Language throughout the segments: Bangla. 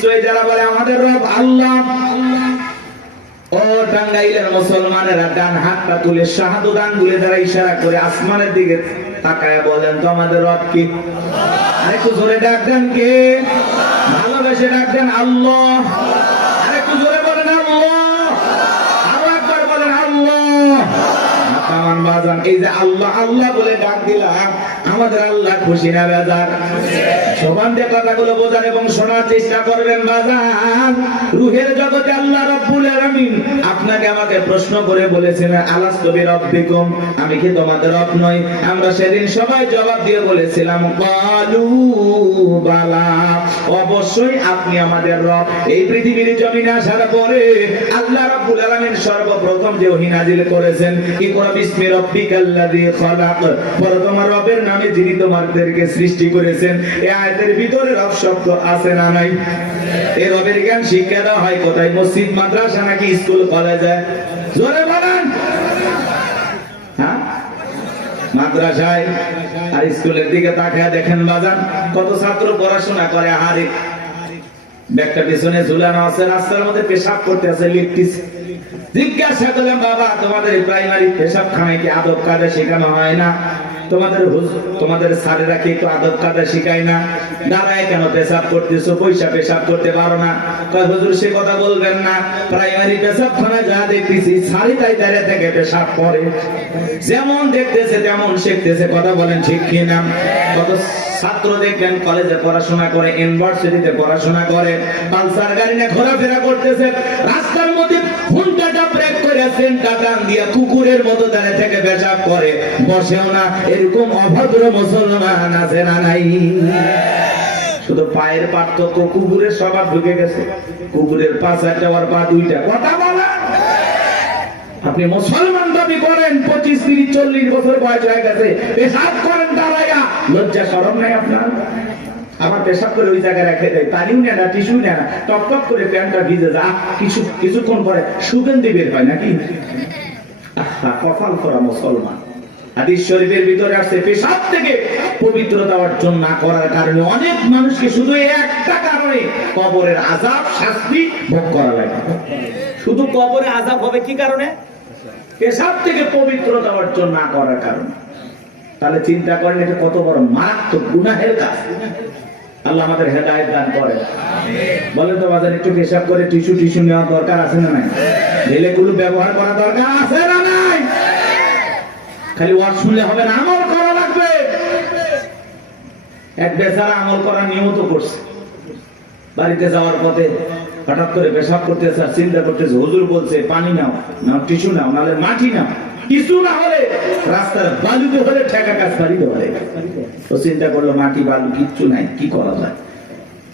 নিশ্চয়ই যারা বলে আমাদের রব আল্লাহ, ও টাঙ্গাইলের মুসলমানেরা ডান হাতটা তুলে শাহাদাত আঙ্গুলে দ্বারা ইশারা করে আসমানের দিকে তাকায় বলেন তো আমাদের রব কি? আরেকটু জোরে ডাক দেন কে? ভালোবেসে ডাক দেন আল্লাহ। আরেকটু জোরে বলেন আল্লাহ। আরো একবার বলেন আল্লাহ। আমার বাজান এই যে আল্লাহ আল্লাহ বলে ডাক দিলাম, আমাদের আল্লাহ খুশি না বেজার? সমান দিয়ে কথাগুলো বোঝার এবং শোনার চেষ্টা করবেন বাজান। রুহের জগতে আল্লাহ রাব্বুল আলামিন আপনাকে আমাকে প্রশ্ন করে বলেছেন আলাস্তু বিরাব্বিকুম, আমি কি তোমাদের রব নই? আমরা সেদিন সবাই জবাব দিয়ে বলেছিলাম ক্বালু বালা, অবশ্যই আপনি আমাদের রব। এই পৃথিবীর জমিনে আসার পরে আল্লাহ রাব্বুল আলামিন সর্বপ্রথম যে ওহী নাযিল করেছেন ইকরা বিসমি রাব্বিকাল্লাযী খালাক, বলো তোমার রবের নামে যিনি তোমাদেরকে সৃষ্টি করেছেন। এই আয়াতের ভিতরে রব শব্দ আছে না নাই? এই রবের জ্ঞান শিক্ষা দেওয়া হয় কোথায়? মসজিদ, মাদ্রাসা নাকি স্কুল কলেজে? জোরে বলেন। হ্যাঁ, মাদ্রাসায় আর স্কুলের দিকে তাকায় দেখেন বাজান, কত ছাত্র পড়াশোনা করে হারে ব্যাগটা পিছনে ঝুলানো আছে, রাস্তার মধ্যে পেশাব করতে আছে, লিখতেছে। জিজ্ঞাসা করলাম বাবা তোমাদের প্রাইমারি পেশাবখানায় কি আদব কায়দা শেখানো হয় না? তোমাদের স্যারেরা কি একটু আদব কায়দা শিখায় না? দাঁড়ায় কেন পেশাব করতেছো? পয়সা পেশাব করতে পারো না? কয় হুজুর সে কথা বলবেন না, প্রাইমারি পেশাবখানায় যা দেখতেছি স্যারই তাই দাঁড়িয়ে থেকে পেশাব করে, যেমন দেখতেছে তেমন শিখতেছে। কথা বলেন ঠিক কিনা? কত ছাত্র দেখবেন কলেজে পড়াশোনা করে, ইউনিভার্সিটিতে পড়াশোনা করে, পালসার গাড়ি নিয়ে ঘোরাফেরা করতেছে, রাস্তার মধ্যে ঘন্টাটা ব্রেক করে সেন্টার টান দিয়ে কুকুরের মতো দাঁড়িয়ে থেকে পেশাব করে, বসেও না। এরকম অভদ্র মুসলমান আছে না নাই? শুধু পায়ের পার্থক্য, কুকুরের স্বভাব ঢুকে গেছে। কুকুরের পা চারটা আর পা দুইটা। কথা বলেন। আপনি মুসলমান দাবি করেন, 25, 30, 40 বছর বয়স হয়ে গেছে, পেশাব করেন দাঁড়াইয়া, লজ্জা শরম নাই আপনার? আবার পেশাব করে ওই জায়গায় রেখে দেয়, পানিও নেয় না, টিস্যু নেয় না, টপ টপ করে প্যান্টটা ভিজে যায়, কিছুক্ষণ পরে সুগন্ধি বের হয় নাকি? কপাল করা মুসলমান। হাদিস শরীফের ভিতরে আসছে পেশাব থেকে পবিত্রতা অর্জন না করার কারণে অনেক মানুষকে শুধু একটা কারণে কবরের আযাব শাস্তি ভোগ করা লাগে। শুধু কবরে আযাব হবে কি কারণে? পেশাব থেকে পবিত্রতা অর্জন না করার কারণে। তাহলে চিন্তা করেন এটা কত বড় মারাত্মক গুনাহের কাজ। আল্লাহ আমাদের হেদায়েত দান করেন। বলেন তো বাজার একটু পেশাব করে টিস্যু নেওয়া দরকার আছে না নাই? ঢেলেগুলো ব্যবহার করা দরকার আছে না নাই? খালি ওয়াজ শুনলে হবে না, আমল করা লাগবে। এক বেচারা আমল করা নিয়ত করছে, বাড়িতে যাওয়ার পথে হঠাৎ করে পেশাব করতেছে, আর চিন্তা করতেছে হুজুর বলছে পানি নাও, নাও টিস্যু নাও, নাহলে মাটি নাও, কিছু না হলে রাস্তার বালুতে হলে ঠেকা কাজ বাড়িতে হলে। তো চিন্তা করলো মাটি বালু কিচ্ছু নাই, কি করা যায়?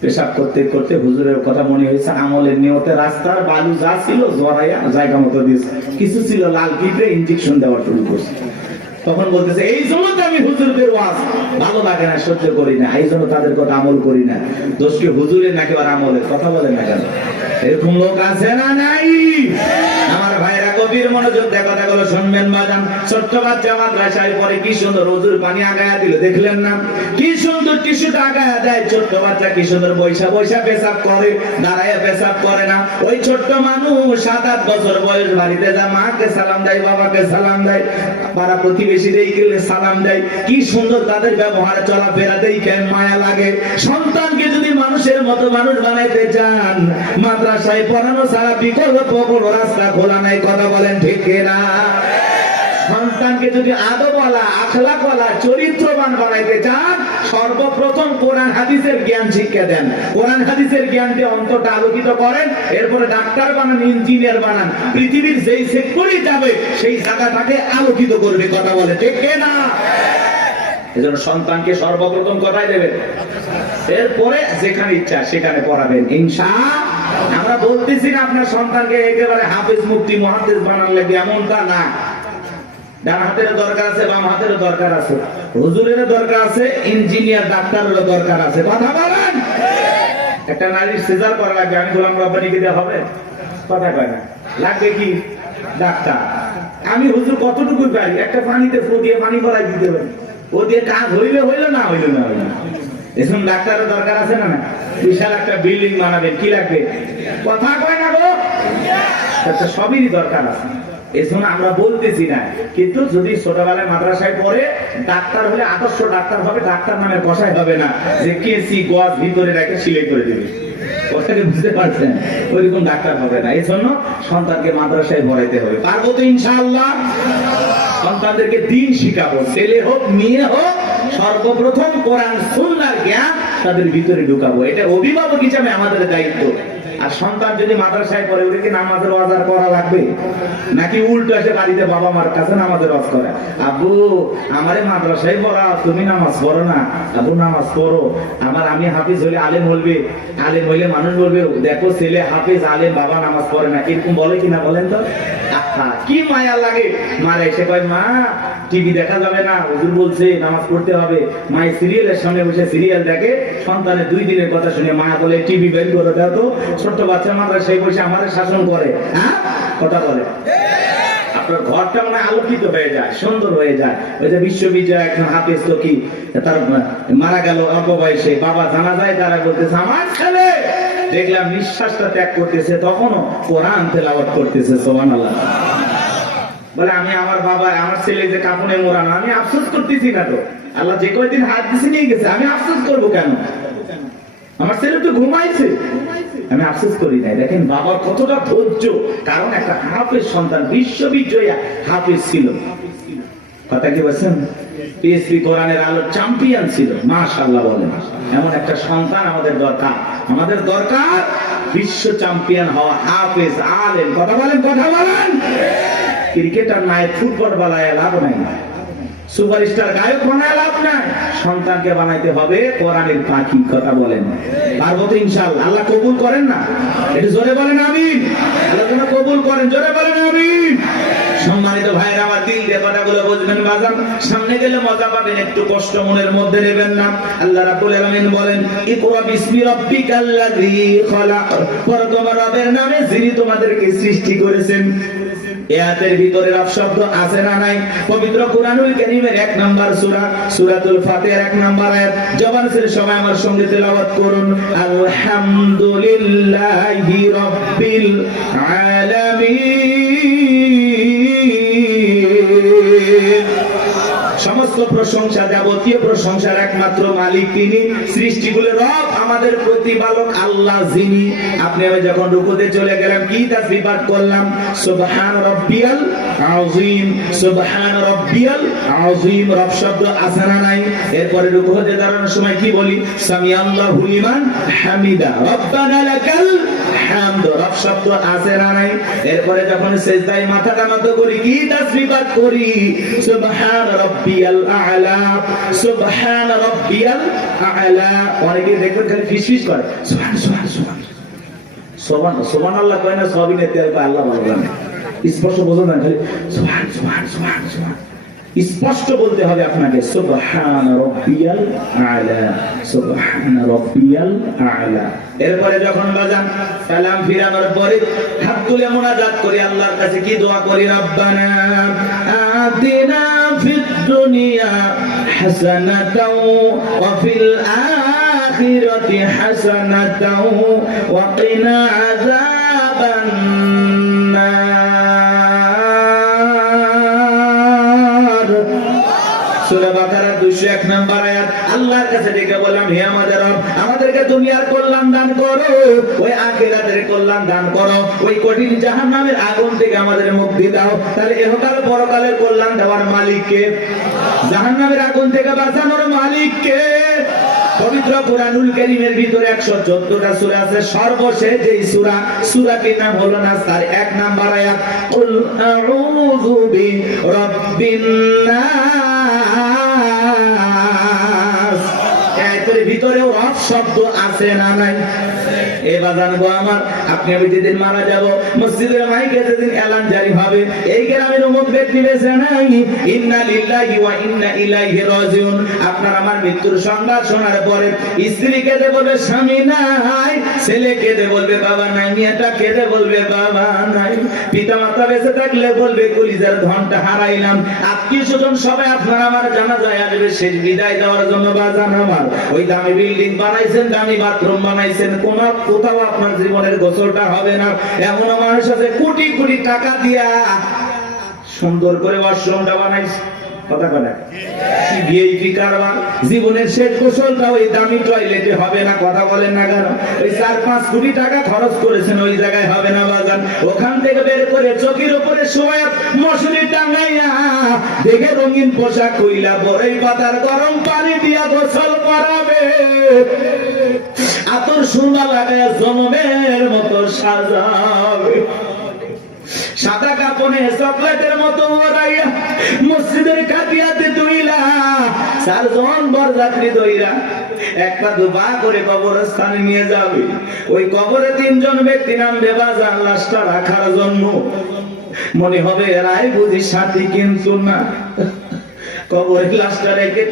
পেশাব করতে করতে হুজুরের কথা মনে হয়েছে, আমলের নিয়তে রাস্তার বালু যা ছিল জড়াইয়া জায়গা মতো দিয়েছে, কিছু ছিল লাল কিটে ইনজেকশন দেওয়া শুরু করছে। তখন বলতেছে এই জন্য আমি হুজুরদের ওয়াজ ভালো লাগে না, সহ্য করি না, এই জন্য তাদের কথা আমল করি না। দোষ কি হুজুরের নাকি আর আমলের? কথা বলেন না কেন? এরকম লোক আছে না নাই? আমার ভাইরা গভীর মনোযোগ দিয়ে কথাগুলো শুনবেন বাজান। ছোট্ট বাচ্চা মাদ্রাসায় পরে কি সুন্দর হুজুর পানি আগায়া দিল, দেখলেন না? কি সুন্দর টিস্যুটা আগায়া দেয়। ছোট্ট বাচ্চা কি সুন্দর বৈশা বৈশা পেশাব করে, দাঁড়ায় পেশাব করে না। ওই ছোট্ট মানুষ 7-8 বছর বয়স বাড়িতে যা মাকে সালাম দেয়, বাবাকে সালাম দেয়, পাড়া প্রতিবেশীদের গেলে সালাম দেয়। কি সুন্দর তাদের ব্যবহার, চলাফেরা দেখে মায়া লাগে। সন্তানকে যদি মানুষের মতো মানুষ বানাইতে চান, মাদ্রাসায় পড়ানো ছাড়া বিকল্প কোনো রাস্তা খোলা নাই। কথা বলেন ঠিক কিনা? সন্তানকে যদি আদবওয়ালা, আখলাকওয়ালা, চরিত্রবান বানাইতে চান, সর্বপ্রথম কোরআন হাদিসের জ্ঞান শিক্ষা দেন। কোরআন হাদিসের জ্ঞান দিয়ে অন্তরটা আলোকিত করেন, এরপরে ডাক্তার বানান, ইঞ্জিনিয়ার বানান, পৃথিবীর যেই সেক্টরে যাবে সেই জায়গাটাকে আলোকিত করবে। কথা বলে ঠিক কিনা? এজন্য সন্তানকে সর্বপ্রথম কোথায় দেবেন? এরপরে যেখানে ইচ্ছা সেখানে পড়াবেন ইনশাআল্লাহ। আমরা বলতেছি না আপনার সন্তানকে একেবারে হাফেজ, মুফতি, মুহাদ্দিস বানানো লাগে, এমনটা না। ডান হাতের দরকার আছে, বাম হাতের দরকার আছে, হুজুরের দরকার আছে, ইঞ্জিনিয়ার ডাক্তারের দরকার আছে। কথা বলেন। একটা নারীর সিজার করা লাগবে, আমি গোলাম রব্বানিকে দেওয়া হবে? কথা কয় না। লাগবে কি? ডাক্তার। আমি হুজুর কতটুকু পারি? একটা পানিতে ফু দিয়ে পানি করাই দিতে পারি, ও দিয়ে কাজ হইলে হইলো, না হইলো না হইলো। এখন ডাক্তারের দরকার আছে না? বিশাল একটা বিল্ডিং বানাবেন, কি লাগবে? কথা কয় না গো, সবই দরকার আছে। এজন্য আমরা বলতেছি না, কিন্তু যদি ছোটবেলায় মাদ্রাসায় পড়ে ডাক্তার হলে আদর্শ ডাক্তার হবে, ডাক্তার নামে কষাই হবে না যে কেসি গজ ভিতরে রেখে সিলাই করে দেবে, কথাকে বুঝতে পারছেন? ওইরকম ডাক্তার হবে না। এই জন্য সন্তানকে মাদ্রাসায় পড়াইতে হবে। পারবো তো ইনশাআল্লাহ? সন্তানদেরকে দিন শিখাবো, ছেলে হোক মেয়ে হোক, সর্বপ্রথম কোরআন সুন্নাহর জ্ঞান তাদের ভিতরে ঢুকাবো। এটা অভিভাবক হিসাবে আমাদের দায়িত্ব। আর সন্তান যদি মাদ্রাসায় পড়ে, ওরে কি নামাজের ওয়াজ করা লাগবে? নাকি উল্টো এসে বাড়িতে বাবা মার কাছে নামাজের ওয়াজ করে, আব্বু আমারে মাদ্রাসায় পড়া, তুমি নামাজ পড়ো না? আব্বু নামাজ পড়ো, আমি হাফিজ হলে আলেম বলবে, আলেম হইলে মানুষ বলবে দেখো ছেলে হাফিজ আলেম, বাবা নামাজ পড়ে না। এরকম বলে কিনা বলেন তো? কি মায়া লাগে। মারা এসে কয় মা টিভি দেখা যাবে না, হুজুর বলছে নামাজ পড়তে হবে। মায়ের সিরিয়ালের সামনে বসে সিরিয়াল দেখে, সন্তানের 2 দিনের কথা শুনে মা বলে টিভি বের করে দাও তো। ছোট্ট বাচ্চা মাদ্রাসায় বসে আমাদের শাসন করে, হ্যাঁ কথা বলে। আপনার ঘরটা মানে আলোকিত হয়ে যায়, সুন্দর হয়ে যায়। ওই যে বিশ্ববিদ্যালয় একজন হাফেজ তো কি তার মারা গেল অল্প বয়সে, বাবা জানা যায়, তারা বলতেছে আমার ছেলে দেখলাম নিঃশ্বাসটা ত্যাগ করতেছে, তখনও কোরআন তেলাওয়াত করতেছে। সুবহানাল্লাহ। বলে আমি আমার বাবা আমার ছেলে যে কাফনে মোড়ানো, আমি আফসোস করতেছি না তো, আল্লাহ যে কয়দিন হাত দিছে নিয়ে গেছে, আমি আফসোস করবো কেন? আমার ছেলে তো ঘুমাইছে, আমি আফসোস করি নাই। দেখেন বাবার কতটা ধৈর্য, কারণ একটা হাফেজ সন্তান, বিশ্ববিদ্যালয় হাফেজ ছিল। কথা কি বলছেন? পিএসপি কোরআনের আলো চ্যাম্পিয়ন ছিল। মাশাআল্লাহ বলেন। এমন একটা সন্তান আমাদের দরকার। আমাদের দরকার বিশ্ব চ্যাম্পিয়ন হওয়া হাফেজ আলেম। কথা বলেন, কথা বলেন। ক্রিকেটার নাই, ফুটবল বানায় লাভ নাই, সুপারস্টার গায়ক বানায় লাভ নাই। সন্তানকে বানাইতে হবে কোরআনের পাখি। কথা বলেন, পারবো তো ইনশাআল্লাহ? আল্লাহ কবুল করেন না? একটু জোরে বলেন আমিন। আল্লাহ যেন কবুল করেন, জোরে বলেন আমিন। সম্মানিত ভাইরা, আমার দিল দিয়ে কথাগুলো বুঝবেন বাজান। সামনে গেলে মজা পাবেন, একটু কষ্ট মনের মধ্যে নেবেন না। আল্লাহ রাব্বুল আলামিন বলেন ইকরা বিসমি রাব্বিকাল্লাযী খলাক, পড়ো তোমার রবের নামে যিনি তোমাদেরকে সৃষ্টি করেছেন। এর ভিতরে রব শব্দ আছে না নাই? পবিত্র কুরআনুল কারীমের 1 নাম্বার সূরা সূরাতুল ফাতিহার 1 নাম্বার আয়াত। জবান ছেড়ে সবাই আমার সঙ্গে তেলাওয়াত করুন, আলহামদুলিল্লাহি রাব্বিল আলামিন। সমস্ত প্রশংসা, যাবতীয় প্রশংসার একমাত্র মালিক তিনি, সৃষ্টিগুলোর রব, আমাদের প্রতিপালক আল্লাহ যিনি। আপনি আমি যখন রুকুতে চলে গেলাম কি তাসবিহ পাঠ করলাম? সুবহান রাব্বিয়াল আযীম, সুবহান রাব্বিয়াল আযীম। রব শব্দ আছে না নাই? এরপরে রুকুতে দাঁড়ানোর সময় কি বলি? সামিআল্লাহু লিমান হামিদা, রব্বানা লাকাল হামদ। রব শব্দ আছে না নাই? এরপরে যখন সিজদায় মাথাটা নত করি কি তাসবিহ পাঠ করি? সুবহান রাব্বিয়াল আ'লা, সুবহান রাব্বিয়াল আ'লা। অনেকে দেখবেন খালি ফিসফিস করে, সুবহান সুবহান সুবহান সুবহান সুবহানাল্লাহ কয় না, সবই নেতে আল্লাহ ভালো জানে। স্পষ্ট বোঝা না, খালি সুবহান সুবহান সুবহান সুবহান। স্পষ্ট বলতে হবে আপনাকে, সুবহান রাব্বিয়াল আ'লা, সুবহান রাব্বিয়াল আ'লা। এরপরে যখন বাজান সালাম ফিরানোর পরে হাত তুলে মুনাজাত করি, আল্লাহর কাছে কি দোয়া করি? রব্বানা আতিনা ফিদ দুনিয়া হাসানাতাও ওয়া ফিল আখিরাতি হাসানাতাও ওয়া কিনা আযাবান নার। সূরা বাকারা 201 নম্বর আয়াত। আল্লাহর কাছে ডেকে বললাম, হে আমাদের রব, আমাদেরকে দুনিয়ার কল্যাণ দান করো, ওই আখিরাতের কল্যাণ দান করো, ওই কঠিন জাহান্নামের আগুন থেকে আমাদের মুক্তি দাও। তাহলে ইহকাল পরকালের কল্যাণ দেওয়ার মালিক কে? জাহান্নামের আগুন থেকে বাঁচানোর মালিক কে? পবিত্র কুরআনুল কারীমের ভিতরে 114টা সূরা আছে। সর্বশেষ এই সূরাটির নাম হলো নাস, তার 1 নাম্বার আয়াত, কুল আউযু বিরাব্বিন নাস। এর ভিতরেও রব শব্দ আছে না নাই? এবার জানবো আমার, আপনি আমি যেদিন মারা যাব, মসজিদের মাইকে যেদিন এলান জারি হবে, এই গ্রামের অমুক ব্যক্তি বেঁচে নাই, ইন্না লিল্লাহি ওয়া ইন্না ইলাইহি রাজিউন। আপনার আমার মৃত্যুর সংবাদ শোনার পরে স্ত্রী কেঁদে বলবে স্বামী নাই, ছেলে কেঁদে বলবে বাবা নাই, মেয়েটা কেঁদে বলবে বাবা নাই, পিতা মাতা বেঁচে থাকলে বলবে কলিজার ধনটা হারাইলাম। আত্মীয় স্বজন সবাই আপনার আমার জানাজায় আসবে শেষ বিদায় দেওয়ার জন্য। বাজান আমার, ওই দামি বিল্ডিং বানাইছেন, দামি বাথরুম বানাইছেন, কোথাও আপনার জীবনের গোসলটা হবে না। এমন মানুষ আছে কোটি কোটি টাকা দিয়া সুন্দর করে ওয়াশরুমটা বানাইছে, কথা বলে কি ভিআইপি কারবার। জীবনের শেষ গোসলটা ওই দামি টয়লেটে হবে না, কথা বলেন না কেন? ওই 4-5 কোটি টাকা খরচ করেছেন, ওই জায়গায় হবে না বাজান। ওখান থেকে বের করে চকির উপরে শোয়া মশারি টাঙাইয়া দেখে রঙিন পোশাক কইলা বড়ই পাতার গরম পানি দিয়া গোসল করাবে, আতর সুন্দর লাগায় জনমের মতো সাজাবে, সাদা কাপড়ে চকলেটের মতো ওরাইয়া মসজিদের কাটিয়াতে দুইলা 4 জন বরযাত্রী দইরা একটা দুবা করে কবরস্থানে নিয়ে যাবে। ওই কবরে 3 জন ব্যক্তি নামবে বাজার লাশটা রাখার জন্য। মনে হবে এরাই বুঝি সাথী, কিন্তু না, কবরের লাশটা রেখে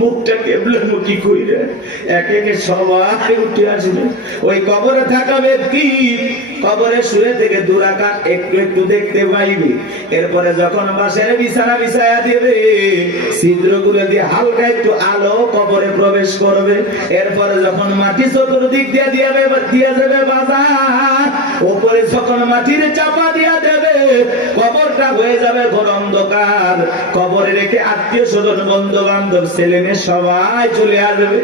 মুখটা কেবলের মুখী কইরে একে একে সবাই উঠে আসবে। ওই কবরে থাকা ব্যক্তি কবরে শুয়ে থেকে দুরাকাত একটু একটু দেখতে পাইবে। এরপরে যখন বাসের বিছানা বিছায়া দিবে, ছিদ্রগুলো দিয়ে হালকা একটু আলো কবরে প্রবেশ করবে। এরপরে যখন মাটি চতুর্দিক দিয়ে যাবে বাজার, উপরে যখন মাটির চাপা দিয়া দেবে, কবরটা হয়ে যাবে ঘোর অন্ধকার। কবরে রেখে আত্মীয় স্বজন বন্ধু বান্ধব ছেলে মেয়ে সবাই চলে আসবে।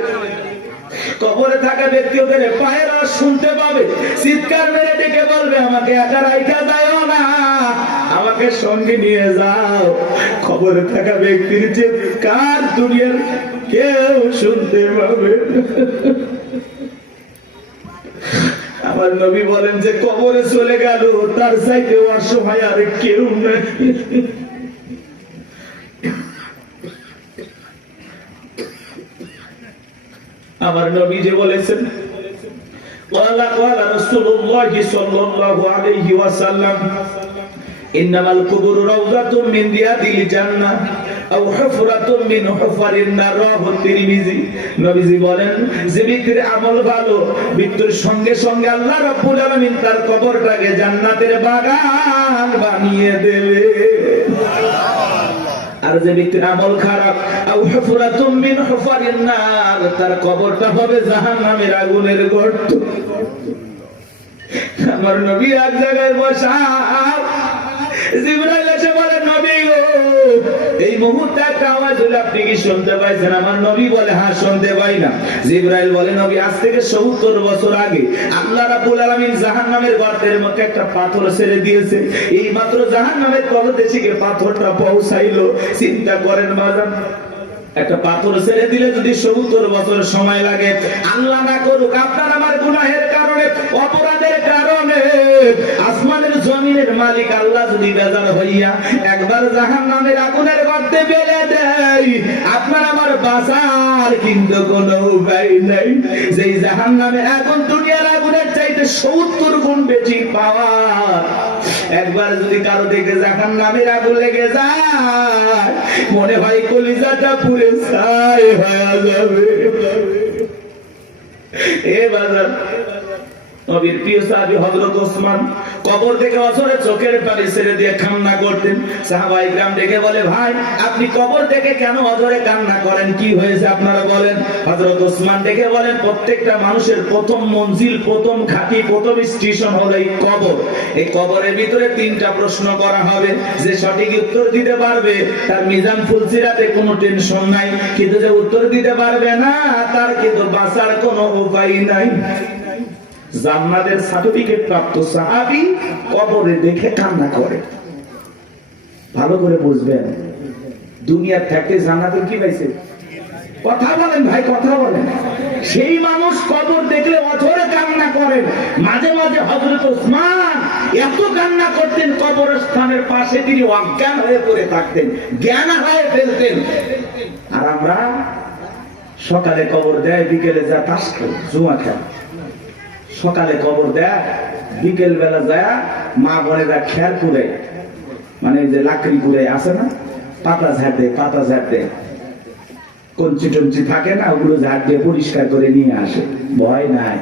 কবরে থাকা ব্যক্তি ওদের পায়ের আওয়াজ শুনতে পাবে, চিৎকার মেরে ডেকে বলবে আমাকে একা রাইখা যাও না, আমাকে সঙ্গে নিয়ে যাও। কবরে থাকা ব্যক্তির চিৎকার দুনিয়ার কেউ শুনতে পাবে। আমার নবী বলেন যে কবরে চলে গেল তার চাইতে অসহায় আর কেউ নেই। আমার নবী যে বলেছেন قال رسول الله صلى الله عليه وسلم إنما القبور روضة من رياض الجنة أو حفرة من حفر النار رواه الترمذي। নবীজি বলেন যে ব্যক্তির আমল ভালো, মৃত্যুর সঙ্গে সঙ্গে আল্লাহ রাব্বুল আলামিন তার কবরটাকে জান্নাতের বাগান বানিয়ে দেবে। আর যে ব্যক্তির আমল খারাপ, আও হুফরাতুম মিন হুফারিন নার, তার কবরটা হবে জাহান্নামের আগুনের গর্ত। আমার নবী এক জায়গায় বসা, জিবরাইল এসে বলে নবী গো, এই মুহূর্তে একটা আওয়াজ হলো, আপনি কি শুনতে পাইছেন? আমার নবী বলে হ্যাঁ শুনতে পাই না। জিবরাইল বলে নবী আজ থেকে 70 বছর আগে আল্লাহ রাব্বুল আলামিন জাহান্নামের গর্তের মধ্যে একটা পাথর ছেড়ে দিয়েছে, এই মাত্র জাহান্নামের তলদেশে গিয়ে পাথরটা পৌঁছাইলো। চিন্তা করেন বাজান, একটা পাথর ছেড়ে দিলে যদি 70 বছর সময় লাগে, আল্লাহ না করুক আপনার আমার গুনাহের কারণে, অপরাধের কারণে আসমানের জমিনের মালিক আল্লাহ যদি বেজার হইয়া একবার জাহান্নামের আগুনের গর্তে ফেলে দেয়, আপনার আমার বাঁচার কিন্তু কোনো উপায় নাই। যেই জাহান্নামে আগুন দুনিয়ার আগুনের চাইতে 70 গুণ বেশি পাওয়ার। একবার যদি কারো দিকে জাহান্নামের আগুন লেগে যায়, মনে হয় কলিজাটা পুরে ছাই হয়ে যাবে। এ বাজার নবীর প্রিয় সাহাবী হযরত ওসমান কবর থেকে অঝরে চোখের পানি ছেড়ে দিয়ে কান্না করতেন। সাহাবায়ে কেরাম ডেকে বলে ভাই আপনি কবর থেকে কেন অঝরে কান্না করেন, কি হয়েছে আপনারা বলেন? হযরত ওসমান ডেকে বলেন প্রত্যেকটা মানুষের প্রথম মঞ্জিল, প্রথম ঘাঁটি, প্রথম স্টেশন হলো এই কবর। এই কবরের ভিতরে 3টা প্রশ্ন করা হবে, যে সঠিক উত্তর দিতে পারবে তার মিজান ফুলসিরাতে কোনো টেনশন নাই, কিন্তু যে উত্তর দিতে পারবে না তার কিন্তু বাঁচার কোনো উপায় নাই। জান্নাতের সার্টিফিকেট প্রাপ্ত সাহাবী কবরে দেখে কান্না করে। ভালো করে বুঝবেন, দুনিয়ার থাকতে জান্নাতের কি পাইছে? কথা বলেন ভাই, কথা বলেন। সেই মানুষ কবর দেখলে অঝরে কান্না করেন। মাঝে মাঝে হযরত ওসমান এত কান্না করতেন, কবরস্থানের পাশে তিনি অজ্ঞান হয়ে পড়ে থাকতেন, জ্ঞান হারিয়ে ফেলতেন। আর আমরা সকালে কবর দেয়, বিকেলে যা তাস খেল, জুয়া খেল। সকালে কবর দেয়, বিকেল বেলা যায় মা বোনেরা খেয়ার করে, মানে যে লাকড়ি করে আসে না, পাতা ঝাড় দেয়, পাতা ঝাড় দেয়, কঞ্চি টঞ্চি থাকে না, ওগুলো ঝাড় দিয়ে পরিষ্কার করে নিয়ে আসে। ভয় নাই।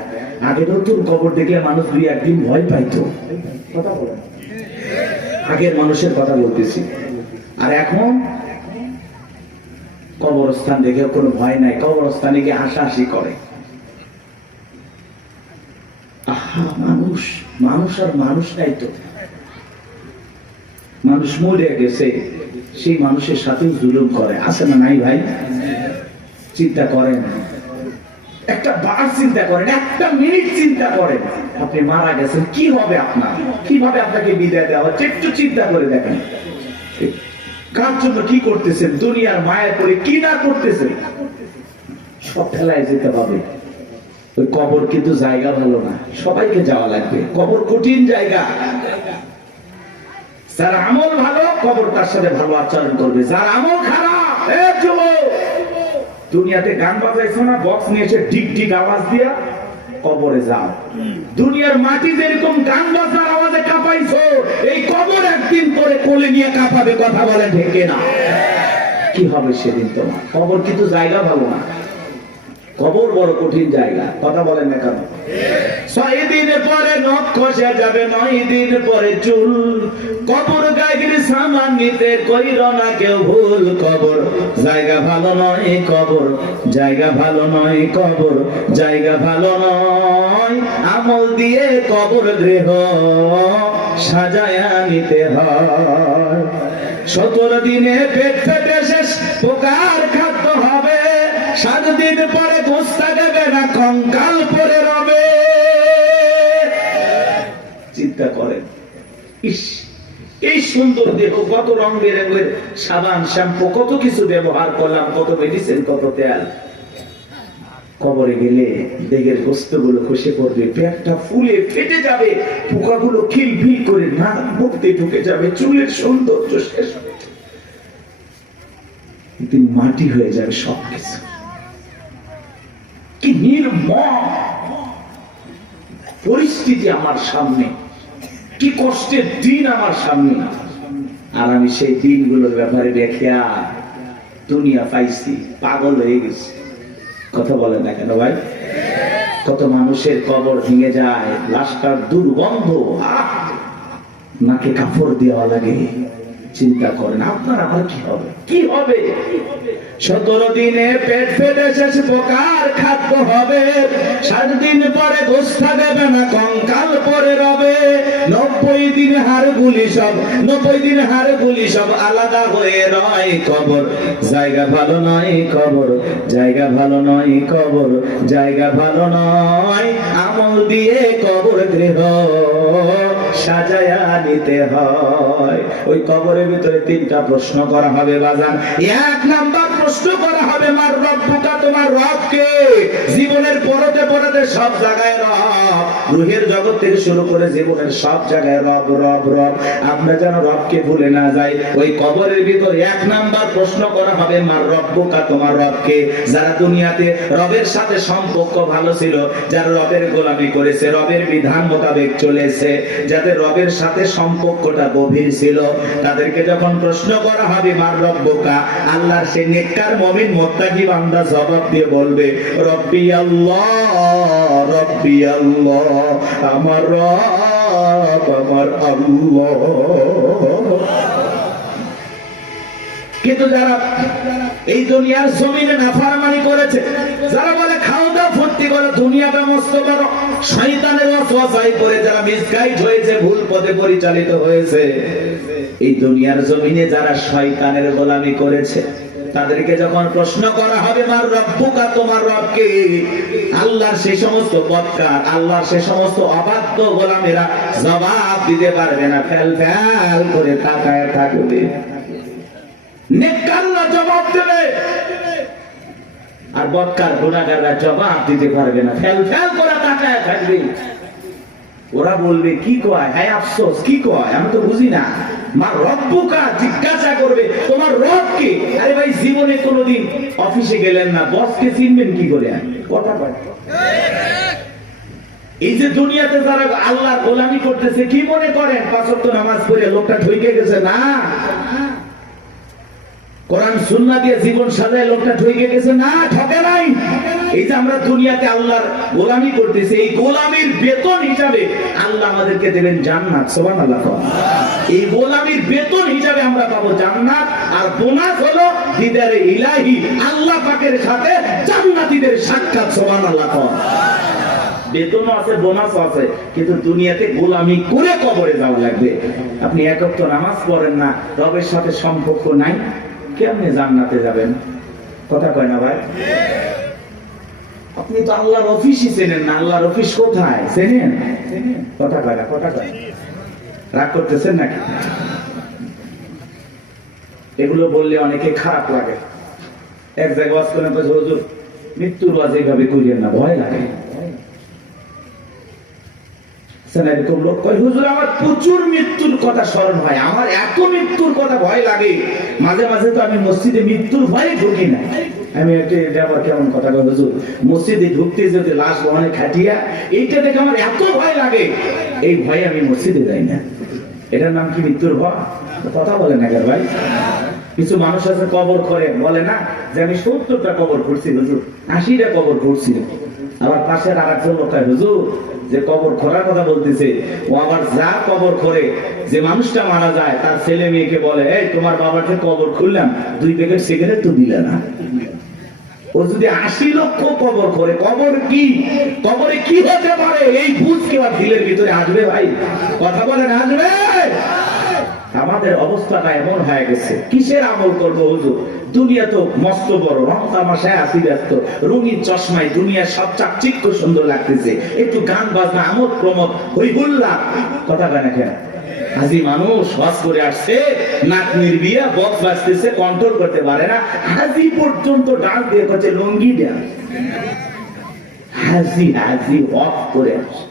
আগে নতুন কবর দেখলে মানুষ 2-1 দিন ভয় পাইতো। কথা বলেন, আগের মানুষের কথা বলতেছি। আর এখন কবরস্থান দেখে কোনো ভয় নাই, কবরস্থানে গিয়ে হাসাহাসি করে। আহা, মানুষ মানুষ আর মানুষ নাই তো, মানুষ মরে গেছে, সেই মানুষের সাথেও জুলুম করে, আছে না নাই ভাই? চিন্তা করেন, একটা বার চিন্তা করেন, একটা মিনিট চিন্তা করেন, আপনি মারা গেছেন, কি হবে আপনার, কিভাবে আপনাকে বিদায় দেওয়া হচ্ছে, একটু চিন্তা করে দেখেন। কার জন্য কি করতেছেন, দুনিয়ার মায়া করে কি না করতেছেন, সব ফেলায় যেতে হবে। ওই কবর কিন্তু জায়গা ভালো না, সবাইকে যাওয়া লাগবে, কবর কঠিন জায়গা। যার আমল ভালো, কবর তার সাথে ভালো আচরণ করবে, যার আমল খারাপ, দুনিয়াতে গান বাজাইছো না, বক্স নিয়ে এসে ডিক ডিক আওয়াজ দিয়া কবরে যাও। দুনিয়ার মাটি যেরকম গান বাজনার আওয়াজে কাঁপাইছো, এই কবর একদিন পরে কোলে নিয়ে কাঁপাবে, কথা বলে ঢেকে না। কি হবে সেদিন তোমার? কবর কিন্তু জায়গা ভালো না, কবর বড় কঠিন জায়গা, কথা বলেন না কেন? 6 দিন পরে নখ খসে যাবে, 9 দিন পরে চুল, কবর গায়ের সামান নিতে কইর না কেউ ভুল। কবর জায়গা ভালো নয়, কবর জায়গা ভালো নয়, কবর জায়গা ভালো নয়। আমল দিয়ে কবর গৃহ সাজায়া নিতে হয়। 17 দিনে পেট ফেটে শেষ পোকার খাদ্য হবে, 7 দিন পরে গোস্তা দেবে না, কঙ্কাল পরে রবে। চিন্তা করেন, ইস, এই সুন্দর দেহ, কত রং বেরঙের সাবান শ্যাম্পু, কত কিছু ব্যবহার করলাম, কত মেডিসিন, কত তেল, কবরে গেলে দেহের গোস্তগুলো খসে পড়বে, পেটটা ফুলে ফেটে যাবে, পোকাগুলো খিলফিল করে নাক মুখতে ঢুকে যাবে, চুলের সৌন্দর্য শেষ হবে, একদিন মাটি হয়ে যাবে সবকিছু। কি নির্মম পরিস্থিতি আমার সামনে, কি কষ্টের দিন আমার সামনে। আর আমি সেই দিনগুলোর ব্যাপারে ব্যাখ্যা দুনিয়া পাইছি, পাগল হয়ে গেছি, কথা বলেন না কেন ভাই? কত মানুষের কবর ভেঙে যায়, লাশটার দুর্গন্ধ, নাকে কাপড় দেওয়া লাগে। চিন্তা করেন আপনার আমার কি হবে, কি হবে? 17 দিনে পেট ফেটে শেষ পোকার খাদ্য হবে, 7 দিন পরে গোস্তা দেবে না, কঙ্কাল পরে রবে। 90 দিন হাড়গুলি সব, 90 দিন হাড়গুলি সব আলাদা হয়ে রয়। কবর জায়গা ভালো নয়, কবর জায়গা ভালো নয়, কবর জায়গা ভালো নয়। আমল দিয়ে কবর গৃহ সাজায়া নিতে হয়। ওই কবরের ভিতরে 3টা প্রশ্ন করা হবে বাজান। 1 নাম্বার প্রশ্ন করা হবে, মার রব্বুকা, তোমার রব কে? জীবনের পরতে পরতে সব জায়গায় রব, রুহের জগৎ থেকে শুরু করে জীবনের সব জায়গায় রব রব রব। আমরা যেন রবকে ভুলে না যাই। ওই কবরের ভিতরে 1 নাম্বার প্রশ্ন করা হবে, মার রব্বুকা, তোমার রব কে? যারা দুনিয়াতে রবের সাথে সম্পর্ক ভালো ছিল, যারা রবের গোলামি করেছে, রবের বিধান মোতাবেক চলেছে, যাদের রবের সাথে সম্পর্কটা গভীর ছিল, তাদেরকে যখন প্রশ্ন করা হবে মার রব্বুকা, আল্লাহর সেই নেককার মুমিন মুত্তাকি বান্দা জবাব দিয়ে বলবে, রব্বি আল্লাহ, রব্বি আল্লাহ, আমার রব আমার আল্লাহ। কিন্তু যারা এই দুনিয়ার জমিনে নাফরমানি করেছে, যারা বলে খাও দাও ফুর্তি করো, দুনিয়াটা মস্ত বড়, শয়তানের ওয়াসওয়াসায় পড়ে যারা মিসগাইড হয়েছে, ভুল পথে পরিচালিত হয়েছে, এই দুনিয়ার জমিনে যারা শয়তানের গোলামি করেছে, তাদেরকে যখন প্রশ্ন করা হবে মার রব্বুকা, তোমার রব কে? আল্লাহর সেই সমস্ত বদকার, আল্লাহর সেই সমস্ত অবাধ্য গোলামেরা জবাব দিতে পারবে না, ফেল ফেল করে তাকায় থাকবে। নেককাররা জবাব দেবে, আর বদকার গুনাহগাররা জবাব দিতে পারবে না, ফেল ফেল করে তাকায় থাকবে। ওরা বলবে কি কয়, হ্যাঁ আফসোস, কি কয় আমি তো বুঝি না। মা রব্বুকা জিজ্ঞাসা করবে তোমার রব কে? আরে ভাই, জীবনে কোনোদিন অফিসে গেলেন না, বসকে চিনবেন কি করে? কথা বলে। এই যে দুনিয়াতে যারা আল্লাহর গোলামি করতেছে, কি মনে করেন 5 ওয়াক্ত নামাজ পড়ে লোকটা ঠকে গেছে? না, কোরআন সুন্নাহ দিয়ে জীবন সাজায় লোকটা ঠকে গেছে? না, ঠকে নাই। এই যে আমরা দুনিয়াতে আল্লাহর গোলামি করতেছি, এই গোলামির বেতন হিসাবে আল্লাহ আমাদেরকে দেবেন জান্নাত। সুবহানাল্লাহ। এই গোলামির বেতন হিসাবে আমরা পাবো জান্নাত, আর বোনাস হলো দিদারে ইলাহি, আল্লাহ পাকের সাথে জান্নাতীদের সাক্ষাৎ। সুবহানাল্লাহ। বেতনও আছে, বোনাসও আছে, কিন্তু দুনিয়াতে গোলামি করে কবরে যাওয়া লাগবে। আপনি এক ওয়াক্ত নামাজ পড়েন না, রবের সাথে সম্পর্ক নাই, কেমনে জান্নাতে যাবেন? কথা কয় না ভাই? আপনি তো আল্লাহর অফিসই চেনেন না। আল্লাহর অফিস কোথায় চেনেন? কথা কয় না, কথা কয়। রাগ করতেছেন নাকি? এগুলো বললে অনেকে খারাপ লাগে। এক জায়গায় ওয়াজ করেন, হুজুর মৃত্যুর ওয়াজ এইভাবে করিয়েন না, ভয় লাগে। এরকম লোক কয়, হুজুর আমার প্রচুর মৃত্যুর কথা স্মরণ হয়, আমার এত মৃত্যুর কথা ভয় লাগে, মাঝে মাঝে তো আমি মসজিদে মৃত্যুর ভয়ে ঢুকি না। আমি একটা আবার কেমন কথা কই, হুজুর মসজিদে ঢুকতে যদি লাশ বহনে খাটিয়া, এইটা দেখে আমার এত ভয় লাগে, এই ভয়ে আমি মসজিদে যাই না। এটার নাম কি মৃত্যুর ভয়? কথা বলে না ভাই? কিছু মানুষ আছে কবর করে, বলে না যে আমি 70টা কবর করছি হুজুর, 80টা কবর করছি। আবার পাশের আর একজন লোক হুজুর যে কবর খোঁড়ার কথা বলতেছে, ও আবার যা কবর করে, যে মানুষটা মারা যায় তার ছেলে মেয়েকে বলে, এই তোমার বাবাকে কবর খুললাম, 2 প্যাকেট সিগারেট তো দিলে না। ও যদি 80 লক্ষ কবর করে, কবর কি, কবরে কি হতে পারে এই বুঝ কি আর দিলের ভিতরে আসবে ভাই? কথা বলেন, আসবে? আমাদের অবস্থাটা এমন হয়ে গেছে, কিসের আমল করবো হুজুর? দুনিয়া তো মস্ত বড়, রং তামাশায় আসি ব্যস্ত, রঙিন চশমায় দুনিয়ার সব চাকচিক্য সুন্দর লাগতেছে, একটু গান বাজনা আমোদ প্রমোদ হই হুল্লা। কথা বলে না কেন? হাজি মানুষ ওয়াজ করে আসছে, নাক নির্বিয়া, বক্স বাজতেছে, কন্ট্রোল করতে পারে না, হাজি পর্যন্ত ডান্স দিয়ে করছে, লঙ্গি ডান্স। হাজি হাজি অফ করে আসছে।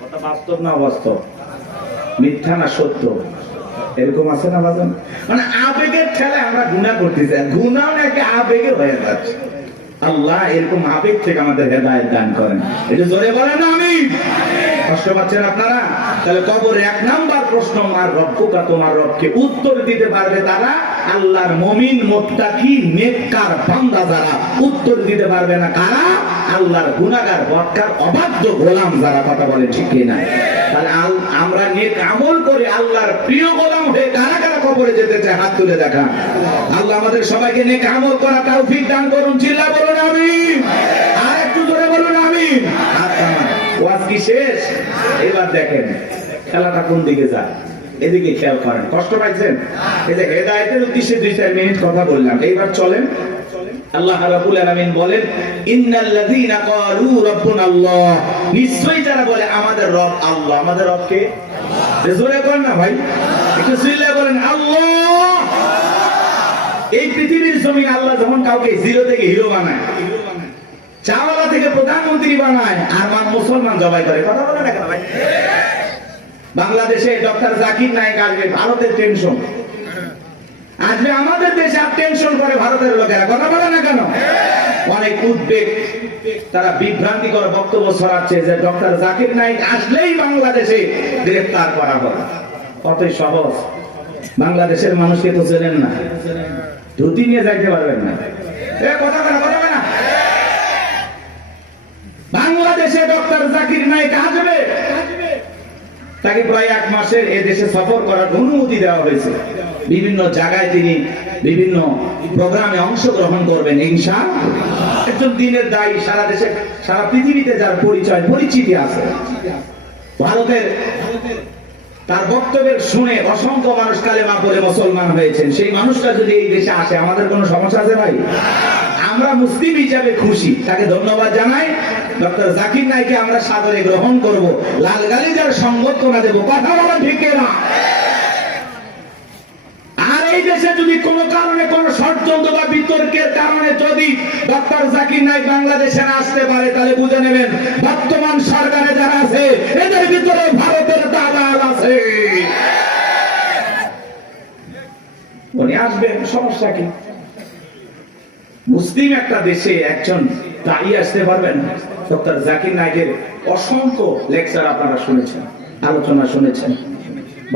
কথা বাস্তব না অবাস্তব? মিথ্যা না সত্য? এরকম আছে না বাজান? মানে আবেগের ঠেলে আমরা গুনাহ করতেছি, গুনাহ নাকি আবেগে হয়ে যাচ্ছে। আল্লাহ এরকম আবেগ থেকে আমাদের হেদায়েত দান করেন। এটা জোরে বলেন আমিন। কষ্ট পাচ্ছেন আপনারা? তাহলে কবরে 1 নাম্বার প্রশ্ন, আর রব্বুকা, তোমার রবকে উত্তর দিতে পারবে তারা, আল্লাহর মুমিন মুত্তাকি নেককার বান্দা যারা। উত্তর দিতে পারবে না কারা? আল্লাহর গুনাহগার বদকার অবাধ্য গোলাম যারা। কথা বলে ঠিক কি না? তাহলে আমরা নেক আমল করে আল্লাহর প্রিয় গোলাম হয়ে কারা কারা কবরে যেতে চায়, হাত তুলে দেখা। আল্লাহ আমাদের সবাইকে নেক আমল করা তৌফিক দান করুন। চিল্লা বলুন আমিন। আর একটু জোরে বলুন আমিন। ওয়াজ কি শেষ? এবার দেখেন খেলাটা কোন দিকে যায়, এদিকে খেয়াল করেন। কষ্ট পাইছেন? এই যে হেদায়েতের উদ্দেশ্যে 2-4 মিনিট কথা বললাম, এইবার চলেন। আল্লাহ রাব্বুল আলামিন বলেন, ইন্নাল্লাযীনা ক্বালু রাব্বুনাল্লাহ, নিশ্চয়ই যারা বলে আমাদের রব আল্লাহ। আমাদের রব কে? জোরে বলেন না ভাই, একটু চিল্লায়ে বলেন আল্লাহ। এই পৃথিবীর জমিনে আল্লাহ যখন কাউকে জিরো থেকে হিরো বানায়, চাওয়ালা থেকে প্রধানমন্ত্রী বানায়, আর মুসলমান জবাই করে। কথা বলে না কেন ভাই? বাংলাদেশে ডক্টর জাকির নায়েক আসবে, ভারতের টেনশন আসবে, আমাদের দেশে আর টেনশন করে ভারতের লোকেরা। কথা বলে না কেন? অনেক উদ্বেগ, তারা বিভ্রান্তিকর বক্তব্য ছড়াচ্ছে যে ডক্টর জাকির নায়েক আসলেই বাংলাদেশে গ্রেফতার করা হবে। কতই সহজ। বাংলাদেশের মানুষকে তো চেনেন না, ধুতি নিয়ে যাইতে পারবেন না। কথা বলে, কথা বলে না। বাংলাদেশে ডক্টর জাকির নায়েক আসবে, তাকে প্রায় 1 মাসের এ দেশে সফর করার অনুমতি দেওয়া হয়েছে। বিভিন্ন জায়গায় তিনি বিভিন্ন প্রোগ্রামে অংশগ্রহণ করবেন ইনশাআল্লাহ। একজন দিনের দায়ী, সারা দেশে সারা পৃথিবীতে যার পরিচয় পরিচিতি আছে। ভারতের তার বক্তব্যের শুনে অসংখ্য মানুষ কালেমা পড়ে মুসলমান হয়েছেন। সেই মানুষটা যদি এই দেশে আসে, আমাদের কোনো সমস্যা আছে ভাই? আমরা মুসলিম হিসাবে খুশি, তাকে ধন্যবাদ জানাই। ডক্টর জাকির নায়েককে আমরা সাদরে গ্রহণ করব, লাল গালিচার সংবর্ধনা দেব। কথা বলা ঠিক না? আর এই দেশে যদি কোনো কারণে কোনো ষড়যন্ত্র বা বিতর্কের কারণে যদি ডক্টর জাকির নায়েক বাংলাদেশে না আসতে পারে, তাহলে বুঝে নেবেন বর্তমান সরকারে যারা আছে এদের ভিতরে ভারতের দালাল আছে। উনি আসবেন, সমস্যা কি? মুসলিম একটা দেশে একজন দাঁড়িয়ে আসতে পারবেন? ডক্টর জাকির নায়েকের অসংখ্য লেকচার আপনারা শুনেছেন, আলোচনা শুনেছেন।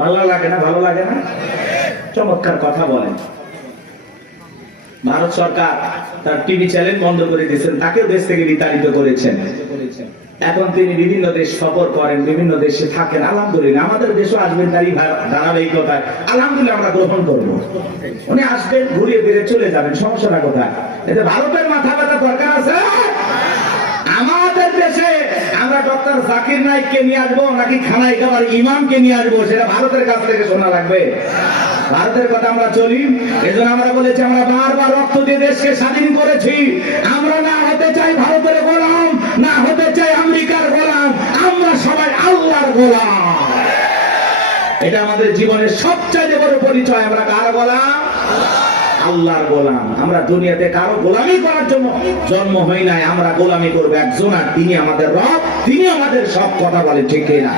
ভালো লাগে না? ভালো লাগে না? চমৎকার কথা বলেন। ভারত সরকার তার টিভি চ্যানেল বন্ধ করে দিয়েছেন, তাকেও দেশ থেকে বিতাড়িত করেছেন। এখন তিনি বিভিন্ন দেশ সফর করেন, বিভিন্ন দেশে থাকেন। আলহামদুলিল্লাহ, আমাদের দেশও আসবেন তারই ধারাবাহিকতায় আলহামদুলিল্লাহ আমরা গ্রহণ করবো। উনি আসবেন, ঘুরিয়ে ফিরে চলে যাবেন, সমস্যাটা কোথায়? এতে ভারতের মাথা ব্যথা দরকার আছে? আমাদের দেশে আমরা ডক্টর জাকির নাইককে নিয়ে আসবো নাকি খানাই খাবার ইমামকে নিয়ে আসবো, সেটা ভারতের কাছ থেকে শোনা লাগবে। ভারতের কথা আমরা চলি, এজন্য আমরা বলেছি আমরা বারবার রক্ত দিয়ে দেশকে স্বাধীন করেছি। আমরা না হতে চাই ভারতের গোলাম, না হতে চাই আমেরিকার গোলাম, আমরা সবাই আল্লাহর গোলাম। এটা আমাদের জীবনের সবচেয়ে বড় পরিচয়। আমরা কার গোলাম? আল্লাহর গোলাম। আমরা দুনিয়াতে কারো গোলামি করার জন্য জন্ম হই নাই, আমরা গোলামি করবো একজন, আর তিনি আমাদের রব, তিনি আমাদের সব। কথা বলে ঠিক না?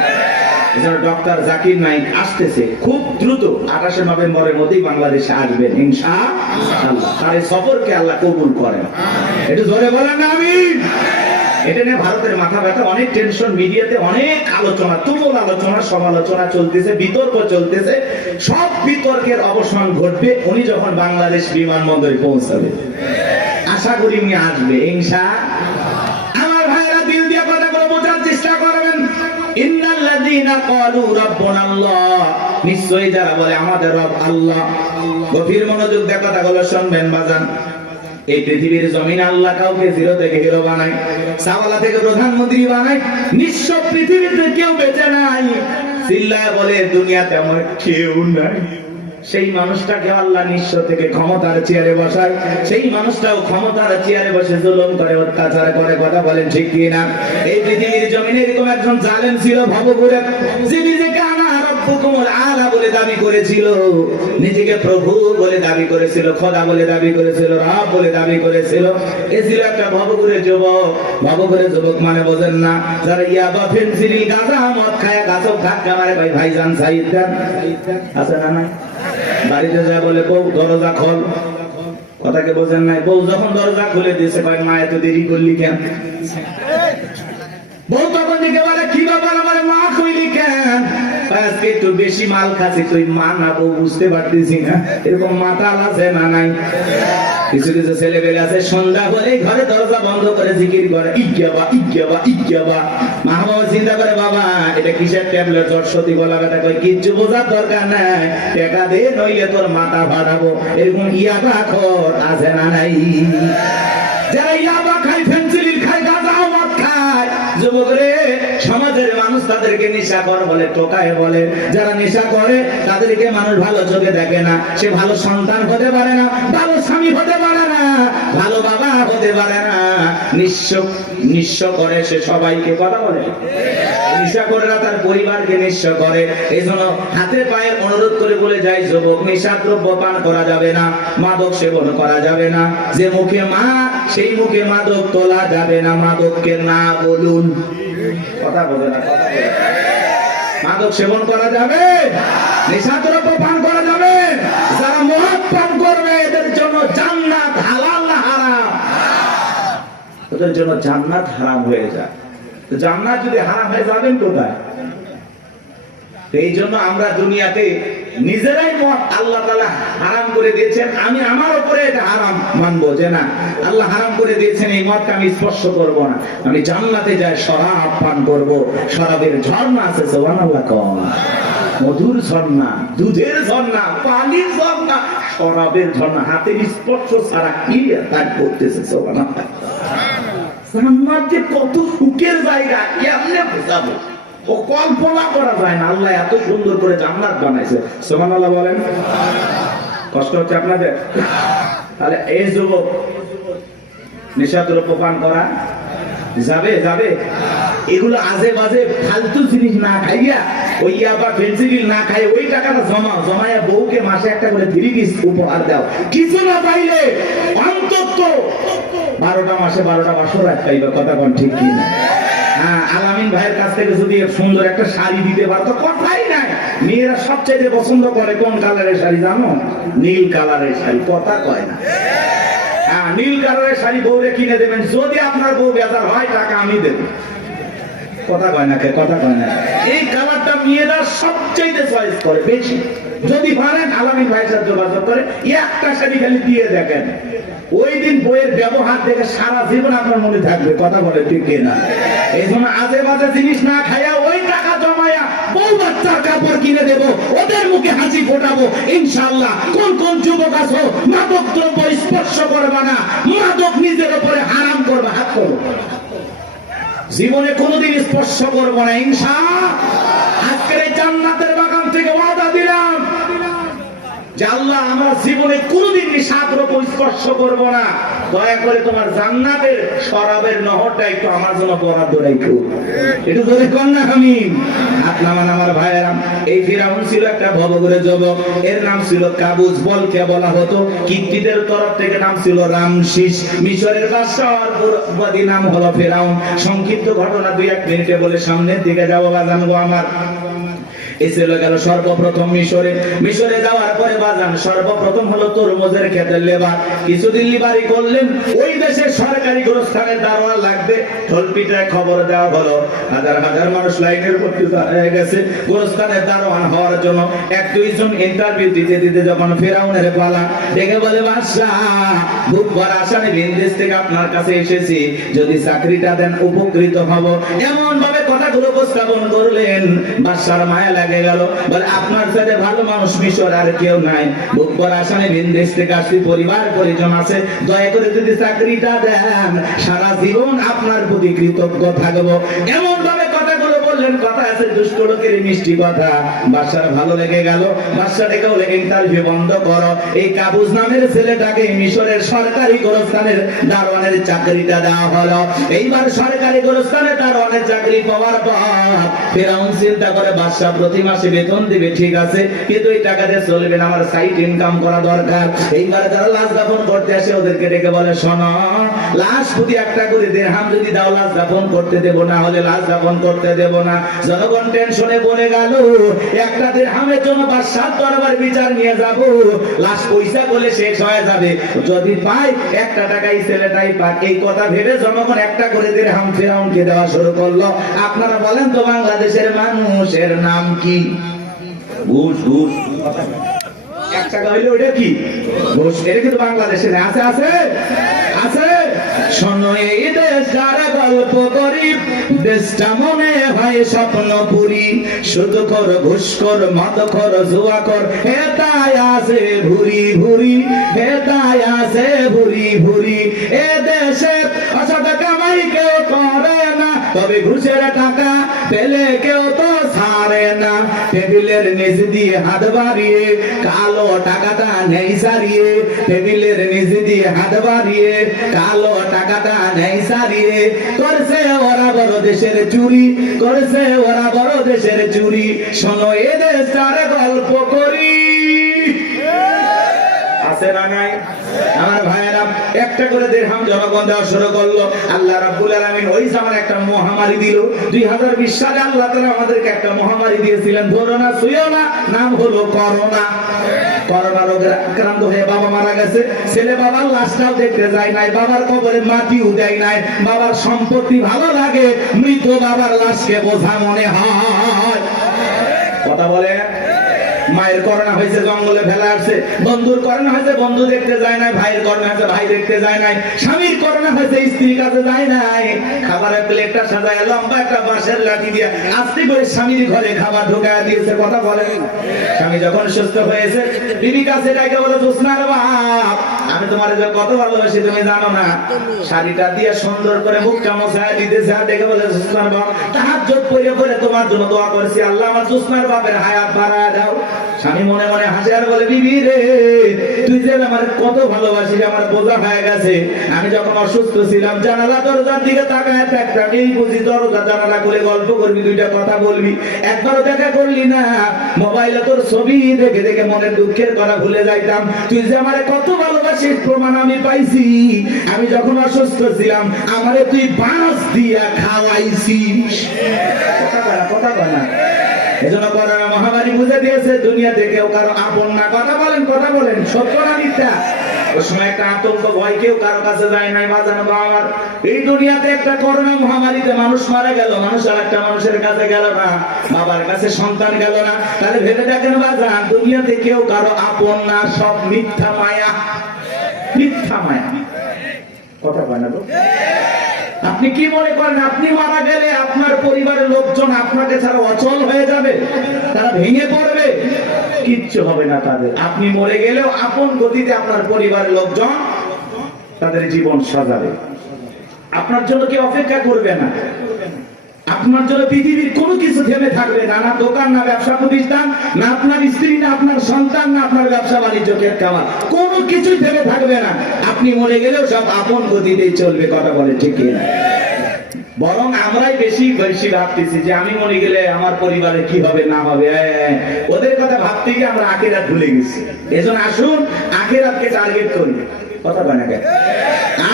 ডক্টর জাকির নাইক আসতেছে খুব দ্রুত, 28 নভেম্বরের মধ্যেই বাংলাদেশে আসবেন ইনশাআল্লাহ। তার এই সফরকে আল্লাহ কবুল করেন। একটু জোরে বলেন আমিন। এটা নিয়ে ভারতের মাথা ব্যথা, অনেক টেনশন, মিডিয়াতে অনেক আলোচনা, তুমুল আলোচনা, সমালোচনা চলতেছে, বিতর্ক চলতেছে। সব বিতর্কের অবসান ঘটবে উনি যখন বাংলাদেশ বিমানবন্দরে পৌঁছাবে। আশা করি উনি আসবে ইনশাআল্লাহ। আমার ভাইরা দিল দিয়ে কথাগুলো বোঝার চেষ্টা করবেন। ইন্নাল্লাযীনা ক্বালু রাব্বুনাল্লাহ, নিশ্চয়ই যারা বলে আমাদের রব আল্লাহ। গভীর মনোযোগ দিয়ে কথাগুলো শুনবেন বাজান। এই পৃথিবীর জমিন আল্লাহ কাউকে জিরো থেকে হিরো বানায়, সাওয়ালা থেকে প্রধানমন্ত্রী বানায়। নিঃস্ব পৃথিবীতে কেউ বেঁচে নাই। চিল্লায় বলে দুনিয়াতে আমার কেউ নাই। সেই মানুষটাকে আল্লাহ নিঃস্ব থেকে ক্ষমতার চেয়ারে বসায়, সেই মানুষটাও ক্ষমতার চেয়ারে বসে জুলুম করে, অত্যাচার করে। কথা বলেন ঠিক কি না? এই পৃথিবীর জমিনে এরকম একজন জালেম ছিল ভবঘুরে, যে নিজেকে আনা রব্বুকুমুল আলা বলে দাবি করেছিল, নিজেকে প্রভু বলে দাবি করেছিল, খোদা বলে দাবি করেছিল, রব বলে দাবি করেছিল। এ ছিল একটা ভবঘুরে যুবক। ভবঘুরে যুবক মানে বোঝেন না? যারা ইয়াবা, ফেনসিডিল, গাঁজা, মদ খায়, গাছক ধাক্কা মারে। ভাইজান সাইদ দেন আছে না? নাই। বাড়িতে যা বলে বউ দরজা খোল, কথাকে বোঝেন নাই? বউ যখন দরজা খুলে দিয়েছে, কয় মা এত দেরি করলি কেন? বউ তখন দিকে বলে কি ব্যাপার, আমার মা কইলি কেন? আজকে একটু বেশি মাল খাচ্ছি। তুই মা না বউ বুঝতে পারতেছি না। এরকম মাতাল আছে না নাই? কিছু কিছু ছেলে পেলে আছে সন্ধ্যা হলে ঘরে দরজা বন্ধ করে জিকির করে, ইজ্ঞাবা ইজ্ঞাবা ইজ্ঞাবা। মা বাবা চিন্তা করে, বাবা এটা কিসের ট্যাবলেট? জ্বর সর্দি গলা ব্যথা। কই কিচ্ছু বোঝার দরকার নাই, টাকা দে নইলে তোর মাথা ফাটাবো। এরকম ইয়াবা খোর আছে না নাই? যারা ইয়াবা খায়, ফেনসিডিল খায়, গাঁজা মদ খায়, যুবক রে, সমাজের মানুষ তাদেরকে নেশাখোর বলে, টোকায় বলে। যারা নেশা করে তাদেরকে মানুষ ভালো চোখে দেখে না। সে ভালো সন্তান হতে পারে না, ভালো স্বামী হতে পারে না, ভালো বাবা হতে পারে না। নিঃস্ব করে সে সবাইকে। কথা বলে নেশাখোররা তার পরিবারকে নিঃস্ব করে। এই জন্য হাতে পায়ে অনুরোধ করে বলে যায়, যুবক নেশাদ্রব্য পান করা যাবে না, মাদক সেবন করা যাবে না। যে মুখে মা, সেই মুখে মাদক তোলা যাবে না। মাদককে না বলুন। কথা বলে না? মাদক সেবন করা যাবে, নেশাদ্রব্য পান করা যাবে। যারা মদ পান করবে এদের জন্য জান্নাত হালাল না হারাম? ওদের জন্য জান্নাত হারাম হয়ে যায়। জান্নাত যদি হারাম হয়ে যাবেন কোথায়? এই জন্য আমরা দুনিয়াতে নিজেরাই মদ আল্লাহ তাআলা হারাম করে দিয়েছেন। আমি আমার উপরে এটা হারাম মানবো যে না, আল্লাহ হারাম করে দিয়েছেন, এই মদকে আমি স্পর্শ করব না। আমি জান্নাতে যাই শরাব পান করব। শরাবের ঝর্ণা আছে, সুবহানাল্লাহ। কোন মধুর ঝর্ণা, দুধের ঝর্ণা, পানির ঝর্ণা, শরাবের ঝর্ণা। হাতের স্পর্শ ছাড়া কি তার করতেছে? সুবহানাল্লাহ। জান্নাত যে কত সুখের জায়গা, কেমনে বোঝাবো? ও কল্পনা করা যায় না। আল্লাহ এত সুন্দর করে জান্নাত বানাইছে। সুবহানাল্লাহ বলেন। কষ্ট হচ্ছে আপনাদের? তাহলে এই যুবক নেশাদ্রব্য পান করা যাবে? যাবে? এগুলো আজে বাজে ফালতু জিনিস না খাইয়া, ওই ইয়াবা ফেনসিডিল না খাই, ওই টাকাটা জমায়া বউকে মাসে একটা করে 3 পিস উপহার দাও। কিছু না পাইলে অন্তত 12টা মাসে 12টা বাসর রাখাইবা। কথা কোন ঠিক কি না? হ্যাঁ, আলামিন ভাইয়ের কাছ থেকে যদি সুন্দর একটা শাড়ি দিতে পারতো, কথাই নাই। মেয়েরা সবচেয়ে পছন্দ করে কোন কালারের শাড়ি জানো? নীল কালারের শাড়ি। কথা কয় না? নীল কালারের শাড়ি বউরে কিনে দেবেন। যদি আপনার বউ বেজার হয়, টাকা আমি দেব। কথা কয় না, কথা কয় না। এই কালারটা মেয়েরা সবচেয়ে চয়েস করে বেশি। যদি পারেন আলামিন ভাইয়ের সাথে যোগাযোগ করে একটা শাড়ি খালি দিয়ে দেখেন, ওই দিন বইয়ের ব্যবহার দেখে সারা জীবন আপনার মনে থাকবে। কথা বলে ঠিক কিনা? এই জন্য আজে বাজে জিনিস না খাইয়া ওই টাকা জমায়া বউ বাচ্চার কাপড় কিনে দেব, ওদের মুখে হাসি ফোটাবো ইনশাআল্লাহ। কোন কোন যুবক আছো মাদক দ্রব্য স্পর্শ করবা না, মাদক নিজের উপরে হারাম করবা, হাত করো, জীবনে কোনোদিন স্পর্শ করবো না ইনশাআল্লাহ। আজকের এই জান্নাতের বাগান থেকে ওয়াদা দিলাম যে আল্লাহ আমরা জীবনে কোনোদিন নিশাদ দ্রব্য স্পর্শ করবো না। দয়া করে তোমার জান্নাতের শরাবের নহরটা একটু আমার জন্য বরাদ্দ রাখো, একটু জোরে কর না। আমি হাত নামান আমার ভাইয়েরা। এই ফিরাউন ছিল একটা ভবঘুরে যুবক, এর নাম ছিল কাবুজ। বলকে বলা হতো, কিত্তিদের তরফ থেকে নাম ছিল রামশিস। মিশরের বাদশাহর পুরোবাদী নাম হলো ফিরাউন। সংক্ষিপ্ত ঘটনা 2-1 মিনিটে বলে সামনের দিকে যাবো বাজান গো আমার। এসে গেল সর্বপ্রথম মিশরে যাওয়ার পরে বাজান সর্বপ্রথম হলো তরমুজের ক্ষেতের লেবার। কিছুদিন লিবারি করলেন, ওই দেশের সরকারি গোরস্থানের দারোয়ান লাগবে। ঠোলপিটায় খবর দেওয়া হলো, হাজার হাজার মানুষ লাইনের ভর্তি হয়ে গেছে গোরস্থানের দারোয়ান হওয়ার জন্য। 1-2 জন ইন্টারভিউ দিতে দিতে যখন ফেরাউনের পালা, দেখে বলে বাদশাহ বুধবার আসামে বিদেশ থেকে আপনার কাছে এসেছি, যদি চাকরিটা দেন উপকৃত হব। এমন ভাবে কথাগুলো উপস্থাপন করলেন, বাদশার মায়া লাগে গেল। বলে আপনার সাথে ভালো মানুষ মিশর আর কেউ নাই, বুধবার আসামে বিদেশ থেকে আসছি, পরিবার পরিজন আছে, দয়া করে যদি চাকরিটা দেন সারা জীবন আপনার প্রতি কৃতজ্ঞ থাকবো। এমন ভাবে কথাগুলো বললেন, কথা আছে দুষ্ট লোকের মিষ্টি কথা। বাদশার ভালো লেগে গেল। বাদশা ডেকে বলে ইন্টারভিউ বন্ধ করো, এই কাবুজ নামের ছেলেটাকে মিশরের সরকারি গোরস্থানের দারোয়ানের চাকরিটা দেওয়া হলো। এইবার সরকারি গোরস্থানের দারোয়ানের চাকরি পাওয়ার পর ফেরাউন চিন্তা করে বাদশা প্রতি মাসে বেতন দিবে, ঠিক আছে, কিন্তু এই টাকা দিয়ে চলবে না, আমার সাইড ইনকাম করা দরকার। এইবার যারা লাশ দাফন করতে আসে ওদেরকে ডেকে বলে, শোনো, লাশ প্রতি একটা করে দিরহাম যদি দাও লাশ দাফন করতে দেব, না হলে লাশ দাফন করতে দেব না। জনগণ টেনশনে পড়ে গেল, একটা দিরহামের জন্য বাদশার দরবার বিচার নিয়ে যাব, লাশ পয়সা বলে শেষ হয়ে যাবে, যদি পাই 1 টাকাই ছেলেটাই পাক। এই কথা ভেবে জনগণ একটা করে দিরহাম ফেরাউনকে দেওয়া শুরু করলো। আপনারা বলেন তো বাংলাদেশের মানুষের নাম কি? ঘুষ। ঘুষ 1 টাকা হইলে ওটা কি? ঘুষ। এটা কিন্তু বাংলাদেশে আছে, আছে, আছে। শোনো এই দেশটার গল্প করি, দেশটা মনে হয় স্বপ্নপুরী, শুধু কর ঘুষ কর মদ কর জুয়া কর, হেতায় আছে ভুরি ভুরি, হেতায় আছে ভুরি ভুরি। এ দেশে অসৎ কামাই কেউ করে না, তবে ঘুষের টাকা পেলে কেউ তো ছাড়ে না। টেবিলের নিচ দিয়ে হাত বাড়িয়ে কালো টাকাটা নেই সারিয়ে, টেবিলের নিচ দিয়ে হাত বাড়িয়ে কালো টাকাটা নেই সারিয়ে, করছে ওরা বড় দেশের চুরি, করছে ওরা বড় দেশের চুরি। শোনো এ দেশটার গল্প করি, আছে না নাই? আমার ভাইয়েরা একটা করে দিরহাম জনগণ দেওয়া শুরু করলো। আল্লাহ রাব্বুল আলামিন ওই সময় একটা মহামারী দিল। 2020 সালে আল্লাহ তাআলা আমাদেরকে একটা মহামারী দিয়েছিলেন, ধরো না ছুঁয়ো না, নাম হলো করোনা। করোনা রোগে আক্রান্ত হয়ে বাবা মারা গেছে, ছেলে বাবার লাশটাও দেখতে যায় নাই, বাবার কবরে মাটিও দেয় নাই। বাবার সম্পত্তি ভালো লাগে, মৃত বাবার লাশকে বোঝা মনে হয়। কথা বলে। মায়ের করোনা হয়েছে, জঙ্গলে ফেলা আসছে। বন্ধুর করোনা হয়েছে, বন্ধু দেখতে যায় নাই। ভাইয়ের করোনা হয়েছে, ভাই দেখতে যায় নাই। স্বামীর করোনা হয়েছে, স্ত্রীর কাছে যায় নাই। খাবারের প্লেটটা সাজায় লম্বা একটা বাঁশের লাঠি দিয়ে আস্তে করে স্বামীর ঘরে খাবার ঢোকায় দিয়েছে। কথা বলেন। স্বামী যখন সুস্থ হয়েছে, বিবি কাছে ডাকে বলে, জোসনার বাপ, আমি তোমার যে কত ভালোবাসি তুমি জানো না। শাড়িটা দিয়ে সুন্দর করে মুখটা মোছায় দিতেছে, আর ডেকে বলে, জোসনার বাপ, তাহাজ্জুদ পড়ে পড়ে তোমার জন্য দোয়া করছি, আল্লাহ আমার জোসনার বাপের হায়াত বাড়ায় দাও। স্বামী মনে মনে হাসে আর বলে, বিবি রে, তুই যে আমার কত ভালোবাসিস, আমার বোঝা হয়ে গেছে। আমি যখন অসুস্থ ছিলাম, জানালা দরজার দিকে তাকায় থাকতাম, এই বুঝি দরজা জানালা খুলে গল্প করবি, 2টা কথা বলবি, একবারও দেখা করলি না। মোবাইলে তোর ছবি দেখে দেখে মনের দুঃখের কথা ভুলে যাইতাম। তুই যে আমার কত ভালোবাসিস প্রমাণ আমি পাইছি। আমি যখন অসুস্থ ছিলাম, আমারে তুই বাঁশ দিয়া খাওয়াইছিস। কথা বলা, কথা বলা। এজন্য করোনা মহামারী মহামারী বুঝে দিয়েছে দুনিয়াতে কেউ কারো আপন না। কথা বলেন সত্য না মিথ্যা? ওই সময় একটা আতঙ্ক ভয়, কেউ কারো কাছে যায় নাই। বাজানো আমার এই দুনিয়াতে একটা করোনা মহামারীতে মানুষ মারা গেল, মানুষ আর একটা মানুষের কাছে গেল না, বাবার কাছে সন্তান গেল না। তাহলে ভেবে দেখেন বাজান, দুনিয়াতে কেউ কারো আপন না, সব মিথ্যা মায়া, মিথ্যা মায়া। কথা কয় না তো? আপনি কি মনে করেন আপনি মারা গেলে আপনার পরিবারের লোকজন আপনাকে ছাড়া অচল হয়ে যাবে, তারা ভেঙে পড়বে? কিচ্ছু হবে না তাদের। আপনি মরে গেলেও আপন গতিতে আপনার পরিবারের লোকজন তাদের জীবন সাজাবে। আপনার জন্য কেউ অপেক্ষা করবে না, আপনার জন্য পৃথিবীর কোনো কিছু থেমে থাকবে না, না দোকান, না ব্যবসা প্রতিষ্ঠান, না আপনার স্ত্রী, না আপনার সন্তান, না আপনার ব্যবসা বাণিজ্য, ক্ষেত খামার, কোনো কিছুই থেমে থাকবে না। আপনি মরে গেলেও সব আপন গতিতেই চলবে। কথা বলে ঠিক না? বরং আমরাই বেশি বেশি ভাবতেছি যে আমি মরে গেলে আমার পরিবারে কি হবে না হবে। ওদের কথা ভাবতে গিয়ে আমরা আখিরাত ভুলে গেছি। এজন্য আসুন আখিরাতকে টার্গেট করি। কথা বলে না কেন?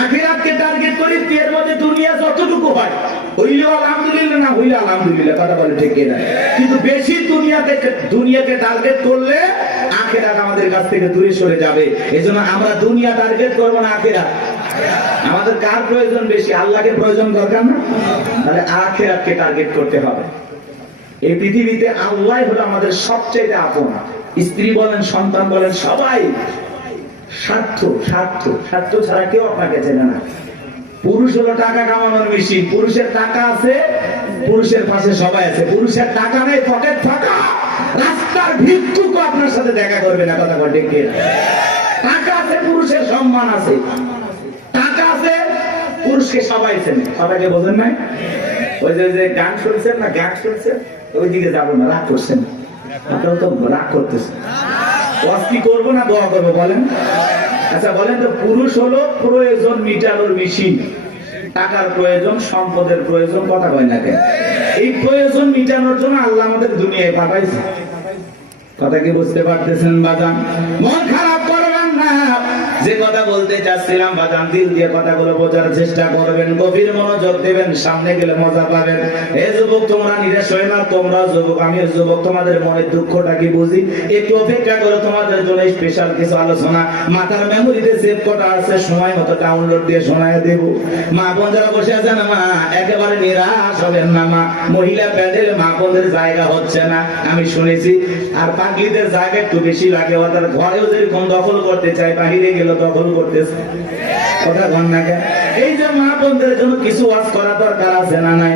আখিরাতকে টার্গেট করি। এর মধ্যে দুনিয়া যতটুকু হয় হইলেও আলহামদুলিল্লাহ, না হইলে আলহামদুলিল্লাহ। কথা বলে ঠিক না? কিন্তু বেশি দুনিয়াকে টার্গেট করলে আখিরাত আমাদের কাছ থেকে দূরে সরে যাবে। এজন্য আমরা দুনিয়া টার্গেট করবো না, আখিরাত। আমাদের কার প্রয়োজন বেশি? আল্লাহকে প্রয়োজন দরকার না? তাহলে আখিরাতকে টার্গেট করতে হবে। এই পৃথিবীতে আল্লাহ হলো আমাদের সবচেয়ে আপন। স্ত্রী বলেন, সন্তান বলেন, সবাই স্বার্থ স্বার্থ স্বার্থ ছাড়া কেউ আপনাকে চেনে না। পুরুষ হলো টাকা কামানোর মেশিন। পুরুষের টাকা আছে, পুরুষের পাশে সবাই আছে। পুরুষের টাকা নেই, পকেট ফাঁকা, রাস্তার ভিক্ষুক আপনার সাথে দেখা করবে না। কথা বলে ঠিক না? টাকা আছে, পুরুষের সম্মান আছে। টাকা আছে, পুরুষকে সবাই চেনে। সবাইকে বোঝেন নাই? ওই যে গান শুনছেন না, গান শুনছেন, ওইদিকে যাবো না, রাগ করছেন। আপনারা তো রাগ করতেছেন। কি করবো না দোয়া করবো বলেন? আচ্ছা বলেন তো, পুরুষ হলো প্রয়োজন মিটানোর মেশিন। টাকার প্রয়োজন, সম্পদের প্রয়োজন। কথা কয় না কেন? এই প্রয়োজন মিটানোর জন্য আল্লাহ আমাদের দুনিয়ায় পাঠাইছে। কথা কি বুঝতে পারতেছেন বাজান? মন খারাপ করবেন না। যে কথা বলতে চাচ্ছিলাম বাজান, দিল দিয়ে কথাগুলো বোঝার চেষ্টা করবেন, গভীর মনোযোগ দেবেন, সামনে গেলে মজা পাবেন। এ যুবক, তোমরা নিরাশ হয়ে না। তোমরা যুবক, আমিও যুবক, তোমাদের মনের দুঃখটা কি বুঝি। একটু অপেক্ষা করো, তোমাদের জন্য স্পেশাল কিছু আলোচনা মাথার মেমোরিতে সেভ করা আছে, সময় মতো ডাউনলোড দিয়ে শোনায় দেব। মা বোন যারা বসে আছেন, মা একেবারে নিরাশ হবেন না। মা মহিলা প্যান্ডেল মা বোনদের জায়গা হচ্ছে না, আমি শুনেছি। আর পাগলিদের জায়গা একটু বেশি লাগে। ওদের ঘরেও যেরকম দখল করতে চায়, বাহিরে গেলে দখল করতেছে। কথা বল না কেন? এই যে মা বোনদের জন্য কিছু ওয়াজ করা দরকার আছে না নাই?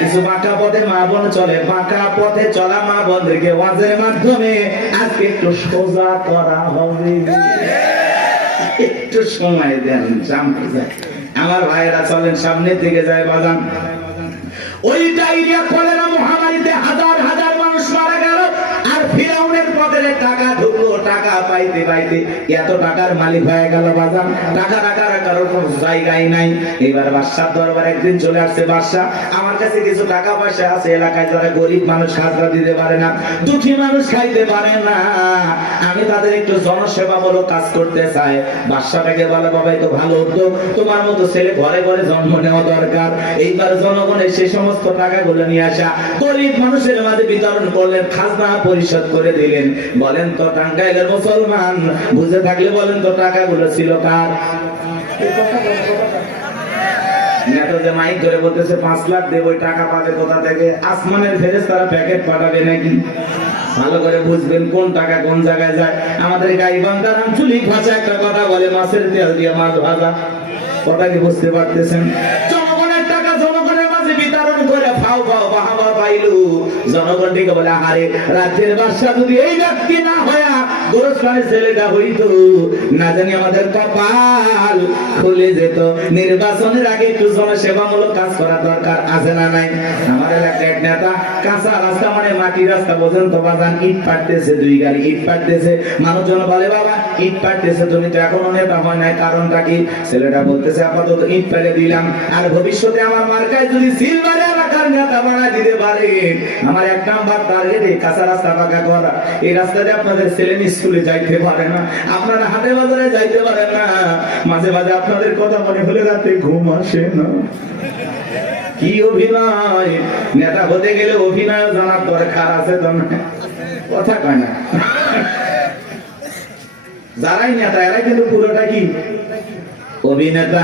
কিছু বাঁকা পথে মা বোন চলে, বাঁকা পথে চলা মা বোনদেরকে ওয়াজের মাধ্যমে আজকে একটু সোজা করা হবে। একটু সময় দেন, জানতে যায়। আমার ভাইয়েরা চলেন সামনের দিকে যায় বাগান। ওই ডায়রিয়া কলেরা মহামারীতে হাজার হাজার মানুষ মারা গেল। আর ফিরাউনের পকেটে টাকা ঢুকলো, টাকা পাইতে পাইতে এত টাকার মালিক হয়ে গেল বাজান। টাকা রাখার কারোর কোনো জায়গায় নাই। এবার বাদশার দরবার একদিন চলে আসছে, বাদশা আমার কাছে কিছু টাকা পয়সা আছে, এলাকায় যারা গরিব মানুষ খাজনা দিতে পারে না, দুঃখী মানুষ খাইতে পারে না, আমি তাদের একটু জনসেবামূলক কাজ করতে চাই। বাদশাটাকে বলে, বাবা তো ভালো উদ্যোগ, তোমার মতো ছেলে ঘরে ঘরে জন্ম নেওয়া দরকার। এইবার জনগণের সে সমস্ত টাকাগুলো নিয়ে আসা গরিব মানুষের মাঝে বিতরণ করলেন, খাজনা পরিশোধ করে দিলেন। বলেন তো টাঙ্গাইলের মুসলমান বুঝে থাকলে বলেন তো টাকাগুলো ছিল কার? নেতা যে মাইক ধরে বলতেছে 5 লাখ দেব, ওই টাকা পাবে কোথা থেকে? আসমানের ফেরেশতারা প্যাকেট পাঠাবে নাকি? ভালো করে বুঝবেন কোন টাকা কোন জায়গায় যায়। আমাদের গাইবান্ধার আঞ্চলিক ভাষা একটা কথা বলে, মাছের তেল দিয়ে মাছ ভাজা। কথা কি বুঝতে পারতেছেন? জনগণের টাকা জনগণের মাঝে বিতরণ করে ফাও ফাও বাহাবা পাইলু। জনগণ থেকে বলে, আরে রাজ্যের বাদশা যদি এই ব্যক্তি না হয়া গোরস্থানের ছেলেটা হইতো, না জানি আমাদের কপাল খুলে যেত। নির্বাচনের আগে একটু জনসেবামূলক কাজ করা দরকার আছে না নাই? আমার এলাকার এক নেতা কাঁচা রাস্তা মানে মাটির রাস্তা পর্যন্ত বাজান ইট পাড়তেছে, 2 গাড়ি ইট পাড়তেছে। মানুষজন বলে, বাবা ইট পাড়তেছে, তুমি তো এখনো নেতা হয় নাই, কারণটা কি? ছেলেটা বলতেছে, আপাতত ইট পাড়ে দিলাম, আর ভবিষ্যতে আমার মার্কায় যদি সিলভারে এলাকার নেতা বানায় দিতে পারে, আমার 1 নাম্বার টার্গেট এই কাঁচা রাস্তা পাকা করা। এই রাস্তাতে আপনাদের ছেলে স্কুলে যাইতে পারে না, আপনারা হাটে বাজারে যাইতে পারে না, মাঝে মাঝে আপনাদের কথা মনে হলে রাতে ঘুম আসে না। কি অভিনয়! নেতা হতে গেলে অভিনয় জানার দরকার আছে তো না? কথা কয় না। যারাই নেতা এরা কিন্তু পুরোটা কি অভিনেতা।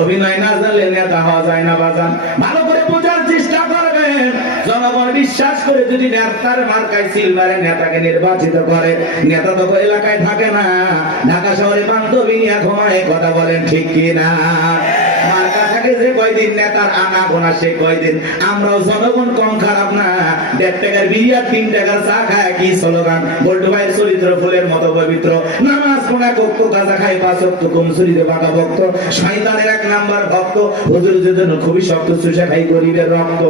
অভিনয় না জানলে নেতা হওয়া যায় না বাজান। ভালো করে বোঝার চেষ্টা করবেন। জনগণ বিশ্বাস করে যদি নেতার মার্কায় সিল মারে নেতাকে নির্বাচিত করে, নেতা তো এলাকায় থাকে না, ঢাকা শহরে বান্ধবী নিয়ে ঘুমায়। কথা বলেন ঠিক কি না? মার্কা থাকে যে কয়দিন, নেতার আনা গোনা সে কয়দিন। আমরাও জনগণ কম খারাপ না। 1.5 টাকার বিড়ি আর 3 টাকার চা খায় কি স্লোগান। বল্টু ভাইয়ের চরিত্র ফুলের মতো পবিত্র। নামাজ পড়া কক্ষ গাঁজা খাই 5 ওয়াক্ত কমসুরিতে বাঁকা ভক্ত। শয়তানের 1 নাম্বার ভক্ত। হুজুরের জন্য খুবই শক্ত চুষে খাই গরিবের রক্ত।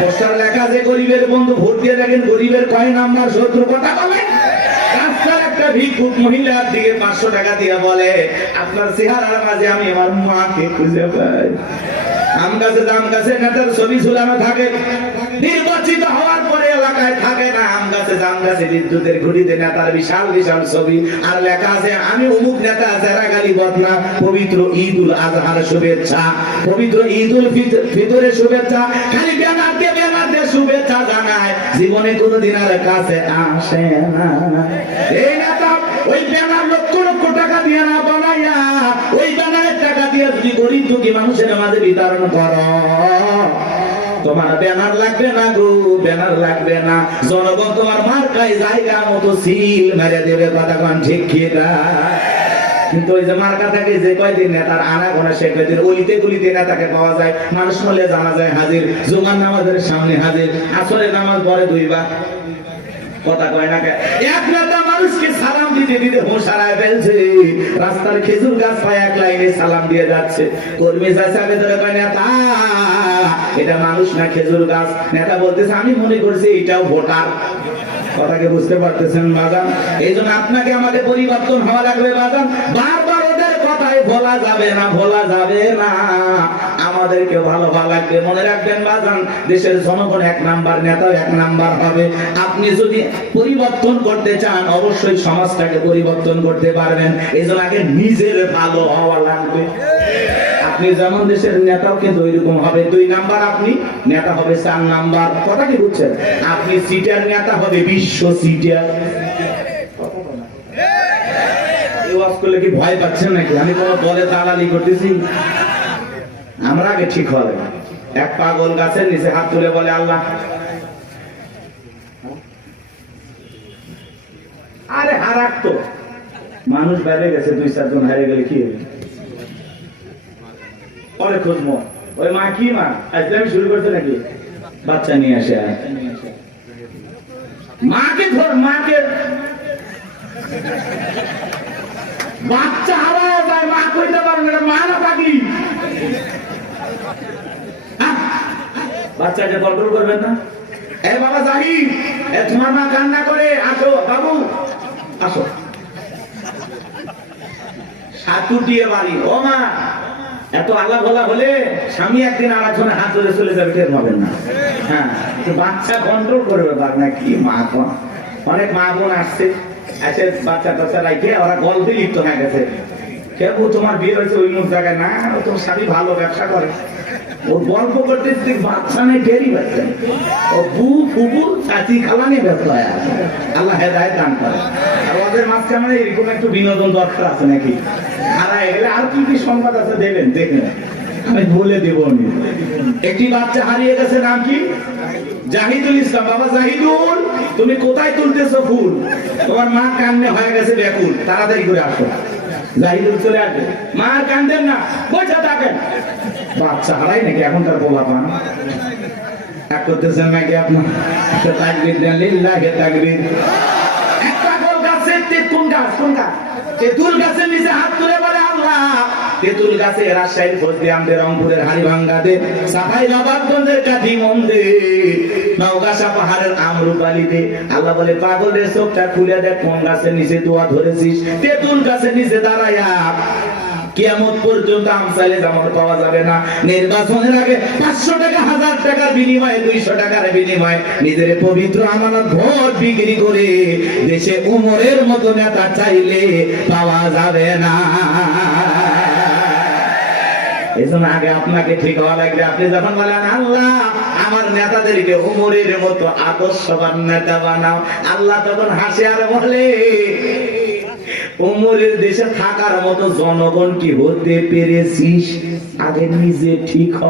পোস্টার লেখা যে গরিবের বন্ধু, ভোট দিয়ে দেখেন গরিবের কয় নাম্বার শত্রু। কথা বলেন। রাস্তার একটা ভিক্ষুক মহিলার দিকে 500 টাকা দিয়ে বলে, আপনার চেহারার মাঝে আমি আমার মাকে খুঁজে পাই। আম গাছে নেতার ছবি ঝুলানো থাকে। নির্বাচিত হওয়ার পরে এলাকায় থাকে না। আম গাছে বিদ্যুতের ঘুড়িতে নেতার বিশাল বিশাল ছবি, আর লেখা আছে আমি অমুক নেতা। যারা গালি বদনা। পবিত্র ঈদ উল আজহার শুভেচ্ছা, পবিত্র ঈদ উল ফিতরের শুভেচ্ছা। খালি ব্যানার দিয়ে শুভেচ্ছা জানায়, জীবনে কোনোদিন আর কাছে আসে না। এই নেতা ওই ব্যানার লক্ষ লক্ষ টাকা দিয়ে না বানাইয়া, ওই ব্যানারের টাকা দিয়ে যদি গরিব দুঃখী মানুষের মাঝে বিতরণ করো, তোমার ব্যানার লাগবে না গো, ব্যানার লাগবে না। জনগণ তোমার মার্কায় জায়গা মতো সিল মেরে দেবে। কথা কোন ঠিক কি না? কিন্তু ওই যে মার্কা থাকে যে কয়দিন নেতার আনা গোনা সে কয়দিন অলিতে গলিতে নেতাকে পাওয়া যায়। মানুষ মলে জানা যায় হাজির, জুমার নামাজের সামনে হাজির, আসরের নামাজ পড়ে 2 বার। কথা কয় না। এক নেতা মানুষকে সালাম দিতে দিতে হোশ হারায় ফেলছে। রাস্তার খেজুর গাছ পায় 1 লাইনে সালাম দিয়ে যাচ্ছে। কর্মী চাচাকে ধরে কয় নেতা এটা মানুষ না খেজুর গাছ। নেতা বলতেছে আমি মনে করছি এটাও ভোটার। কথাকে বুঝতে পারতেছেন বাজান? এই জন্য আপনাকে আমাকে পরিবর্তন হওয়া লাগবে বাজান। বারবার ওদের কথায় ভোলা যাবে না, ভোলা যাবে না। আমাদেরকে ভালো ভালো লাগবে। মনে রাখবেন বাজান, দেশের জনগণ 1 নাম্বার, নেতাও 1 নাম্বার হবে। আপনি যদি পরিবর্তন করতে চান অবশ্যই সমাজটাকে পরিবর্তন করতে পারবেন। এই জন্য আগে নিজের ভালো হওয়া লাগবে। আপনি যেমন দেশের নেতাও কিন্তু ওইরকম হবে। 2 নাম্বার আপনি নেতা হবে 4 নাম্বার। কথা কি বুঝছেন? আপনি সিটার নেতা হবে বিশ্ব সিটার। এই ওয়াজ করলে কি ভয় পাচ্ছেন নাকি? আমি কোনো দলে দালালি করতেছি? আমরা আগে ঠিক হবে। এক পাগল গাছের নিচে হাত তুলে বলে আল্লাহ। আরে হারাক তো মানুষ বাইরে গেছে, 2-4 জন হারিয়ে গেলে কি হবে? পরে খুঁজবো ওই মা কি মা আজকে শুরু করতে নাকি বাচ্চা নিয়ে আসে। মাকে ধর, মাকে বাচ্চা হারায় যায়, মা কইতে পারবে না, মা না থাকলি বাচ্চাকে কন্ট্রোল করবেন না। এ বাবা জাহিদ, তোমার মা কান্না করে, আসো বাবু আসো। সাতু দিয়ে বাড়ি। ও মা এত আল্লাহ বলা হলে স্বামী একদিন আরেকজনের হাত ধরে চলে যাবে, টের পাবেন না। হ্যাঁ, বাচ্চা কন্ট্রোল করবে পার না কি মা। অনেক মা বোন আসছে, এসে বাচ্চা টাচ্চা রাখে ওরা গল্পে লিপ্ত হয়ে গেছে। কেউ তোমার বিয়ে হয়েছে ওই মুখ জায়গায় না, তোমার স্বামী ভালো ব্যবসা করে। ও গল্প করতে বাচ্চা নেই, টেরই পাচ্ছে। ও বু ফুবু চাচি খালা নিয়ে ব্যস্ত হয়। আল্লাহ হেদায়েত দান করে। আর ওদের মাঝখানে এরকম একটু বিনোদন দরকার আছে নাকি? হারায় গেলে আর কি কি সংবাদ আছে দেবেন, দেখেন আমি বলে দেব। একটি বাচ্চা হারিয়ে গেছে, নাম কি? জাহিদুল ইসলাম। বাবা জাহিদুল, তুমি কোথায় তুলতেছো ফুল? তোমার মা কান্নে হয়ে গেছে ব্যাকুল, তাড়াতাড়ি করে আসো। জাহিদুল চলে আসবে। মা কান্দেন না, বসে থাকেন। বাচ্চা হারাই নাকি এখনকার পোলা পান? এক করতেছেন নাকি আপনার? তাকবীর দেন, লিল্লাহি তাকবীর। একটা গোল গাছে তেঁতুল গাছ, কোন গাছ? তেঁতুল গাছের নিচে হাত তুলে বলে আল্লাহ। তেঁতুল গাছে রাজশাহীর ফজলিয়ামদের, রংপুরের হাড়িভাঙ্গাদের, সাফাই নবাবগঞ্জের কাঠিমন্দে, নওগাঁ পাহাড়ের আমরুপালিতে। আল্লাহ বলে পাগলের চোখটা খুলে দেখ, কোন গাছের নিচে দোয়া ধরেছিস? তেঁতুল গাছের নিচে দাঁড়ায়া। কিয়ামত পর্যন্ত আমসালে জামাত পাওয়া যাবে না। নির্বাচনের আগে 500 টাকা, 1000 টাকার বিনিময়ে, 200 টাকার বিনিময়ে নিজের পবিত্র আমানত ভোট বিক্রি করে দেশে উমরের মতো নেতা চাইলে পাওয়া যাবে না। এই জন্য আগে আপনাকে ঠিক হওয়া লাগবে। আপনি যখন বলেন আল্লাহ আমার নেতাদেরকে উমরের মতো আদর্শবান নেতা বানাও, আল্লাহ তখন হাসে আর বলে উমরের দেশে থাকার মতো জনগণ কি হতে পেরেছিস? আগে নিজে ঠিক হ।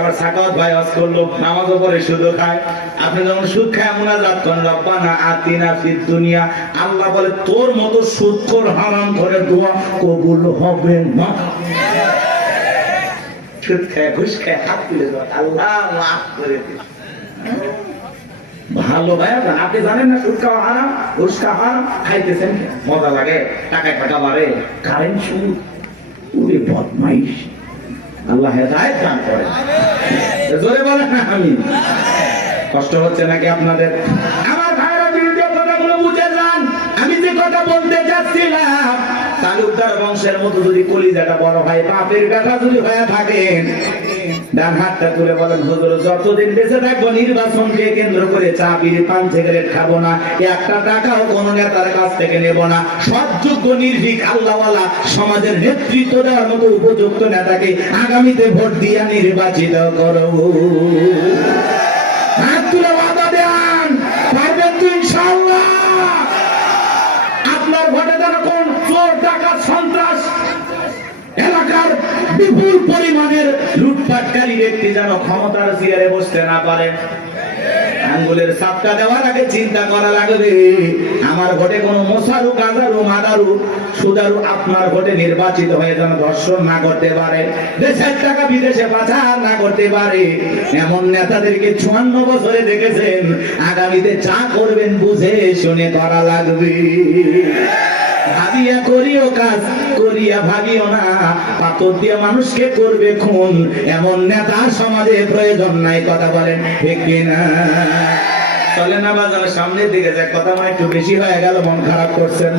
আমার সাকাওয়াত ভাই ওয়াজ করলো, নামাজও পড়ে সুদও খায়। আপনি যখন সুদ খায় মুনাজাত করেন রব্বানা আতিনা ফিদ দুনিয়া, আল্লাহ বলে তোর মতো সুদখোর হারাম করে দোয়া কবুল হবে না। সুদ খায় ঘুষ খায় হাত তুলে দেওয়া, আল্লাহ মাফ করে দিন। ভালো ভাই, আপনি জানেন না সুদ খাওয়া হারাম, ঘুষ খাওয়া হারাম, খাইতেছেন মজা লাগে, টাকায় টাকা বাড়ে, কারেন্ট সুদ, ওরে বদমাইশ। আল্লাহ হেদায়েত দান করেন। জোরে বলেন না আমিন। কষ্ট হচ্ছে নাকি আপনাদের? আমার ভাইরা ভিডিও কথাগুলো বুঝে যান। আমি যে কথা বলতে যাচ্ছিলাম, তালুকদার বংশের মতো যদি কলিজাটা বড় হয়, বাপের কথা যদি হয়ে থাকেন, ডান হাতটা তুলে বলেন হুজুর যতদিন বেঁচে থাকবো নির্বাচনকে কেন্দ্র করে চা বিড়ি পান সিগারেট খাবো না, একটা টাকাও কোন নেতার কাছ থেকে নেব না, সৎযোগ্য নির্ভীক আল্লাহওয়ালা সমাজের নেতৃত্ব দেওয়ার মতো উপযুক্ত নেতাকে আগামীতে ভোট দিয়া নির্বাচিত করব। হাত তুলে ওয়াদা দেন, পারবেন তো ইনশাআল্লাহ? আপনার ভোটে যেন কোন চোর ডাকাত সন্ত্রাস এলাকার বিপুল পরিমাণের লুটপাটকারী ব্যক্তি যেন ক্ষমতার চেয়ারে বসতে না পারে। আঙ্গুলের সাপটা দেওয়ার আগে চিন্তা করা লাগবে, আমার ভোটে কোনো মোসারু গাজারু মাদারু সুদারু আপনার ভোটে নির্বাচিত হয়ে যেন ধর্ষণ না করতে পারে, দেশের টাকা বিদেশে পাচার না করতে পারে। এমন নেতাদেরকে 54 বছরে দেখেছেন, আগামীতে যা করবেন বুঝে শুনে করা লাগবে। ভাবিয়া করিও কাজ, করিয়া ভাবিও না, পাথর দিয়ে মানুষকে করবে খুন, এমন নেতা সমাজে প্রয়োজন নাই। কথা বলেন ঠিক কিনা? চলে না বাজার সামনের দিকে যায়, কথা মানে একটু বেশি হয়ে গেল, মন খারাপ করছেন।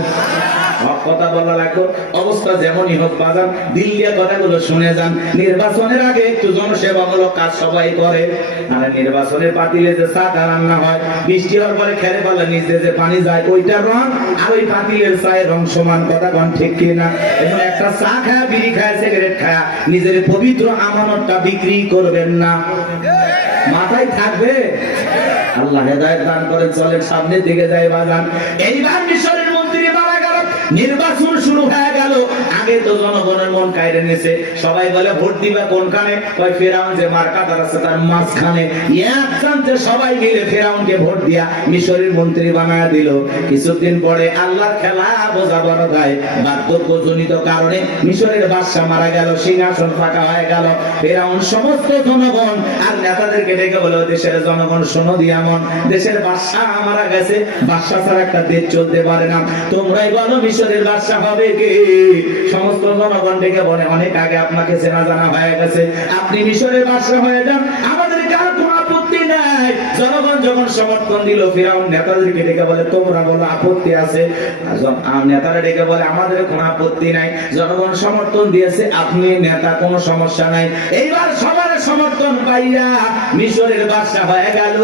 কথা বলা লাগলো, অবস্থা যেমনই হোক বাজার দিল দিয়ে কথাগুলো শুনে যান। নির্বাচনের আগে একটু জনসেবামূলক কাজ সবাই করে, আর নির্বাচনের পাতিলে যে চা রান্না হয়, বৃষ্টি হওয়ার পরে খেলে পারলে নিচে যে পানি যায়, ওইটা রং আর ওই পাতিলের চায়ের রং সমান। কথা কোন ঠিক কিনা? এবং একটা চা খায়, বিড়ি খায়, সিগারেট খায়, নিজের পবিত্র আমানতটা বিক্রি করবেন না। মাথায় থাকবে। আল্লাহ হেদায়েত দান করে। চলেন সামনের দিকে যাই বাজান। এইবার মিশরের মন্ত্রী মারা গেল, নির্বাচন শুরু হয়ে গেল। আগে তো জনগণের মন কায়রে নিয়েছে, সবাই বলে ভোট দিবা কোনখানে? ওই ফেরাউন যে মার্কাটা আছে তার মাঝখানে। এক চান্সে সবাই মিলে ফেরাউনকে ভোট দিয়া মিশরের মন্ত্রী বানায় দিল। কিছুদিন পরে আল্লাহর খেলা বোঝা বড় ভাই, বার্ধক্যজনিত কারণে মিশরের বাদশা মারা গেল, সিংহাসন ফাঁকা হয়ে গেল। ফেরাউন সমস্ত জনগণ আর নেতাদেরকে ডেকে বলে, দেশের জনগণ শোনো দিয়া মন, দেশের বাদশা মারা গেছে, বাদশা ছাড়া একটা দেশ চলতে পারে না, তোমরাই বলো মিশরের বাদশা হবে কে? সমস্ত জনগণ ডেকে বলে, অনেক আগে আপনাকে চেনা জানা হয়ে গেছে, আপনি মিশরের বাদশা হয়ে যান, আমাদের কার কোনো আপত্তি নাই। জনগণ যখন সমর্থন দিল, ফিরাউন নেতাদেরকে ডেকে বলে, তোমরা বলো আপত্তি আছে? নেতারা ডেকে বলে, আমাদের কোনো আপত্তি নাই, জনগণ সমর্থন দিয়েছে, আপনি নেতা, কোনো সমস্যা নাই। এইবার সবার সমর্থন পাইয়া মিশরের বাদশা হয়ে গেল,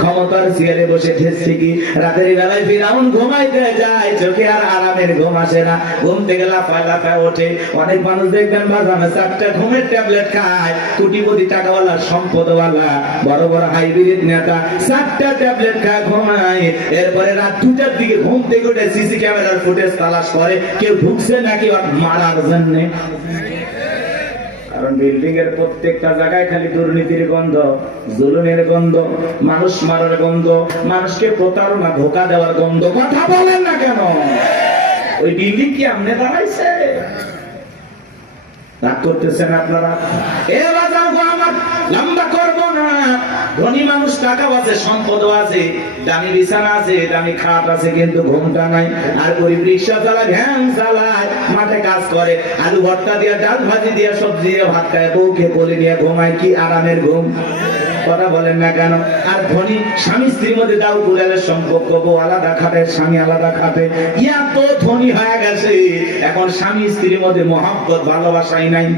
ক্ষমতার চেয়ারে বসে ঠেসছে কি। রাতের বেলায় ফিরাউন ঘুমাইতে যায়, চোখে আর আরামের ঘুম আসে না, ঘুম থেকে লাফায় লাফায় ওঠে। অনেক মানুষ দেখবেন বাজানে 4টা ঘুমের ট্যাবলেট খায়, কোটিপতি টাকাওয়ালা সম্পদওয়ালা বড় বড় হাইব্রিড নেতা 4টা ট্যাবলেট খায়, ঘুমায়। এরপরে রাত 2টার দিকে ঘুম থেকে উঠে সিসি ক্যামেরার ফুটেজ তালাশ করে, কেউ ঢুকছে নাকি মারার জন্য। কারণ বিল্ডিং এর প্রত্যেকটা জায়গায় খালি দুর্নীতির গন্ধ, জুলুমের গন্ধ, মানুষ মারার গন্ধ, মানুষকে প্রতারণা ধোঁকা দেওয়ার গন্ধ। কথা বলেন না কেন? ওই বিল্ডিং কি আমনে দাঁড়াইছে? রাগ করতেছেন আপনারা? এবার আমার লম্বা করব না। ধনী মানুষ টাকা আছে, সম্পদও আছে, দামি বিছানা আছে, দামি খাট আছে, কিন্তু ঘুমটা নাই। আর গরিব রিক্সা চালায়, ভ্যান চালায়, মাঠে কাজ করে, আলু ভর্তা দিয়ে, ডাল ভাজি দিয়ে, সবজি দিয়ে ভাত খায়, বউকে কোলে নিয়ে ঘুমায়, কি আরামের ঘুম। কথা বলেন না কেন? আর ধনী স্বামী স্ত্রীর মধ্যে দাও কুড়ালের সম্পর্ক, বউ আলাদা খাটে, স্বামী আলাদা খাটে, ইয়া তো ধনী হয়ে গেছে, এখন স্বামী স্ত্রীর মধ্যে মহব্বত ভালোবাসাই নাই।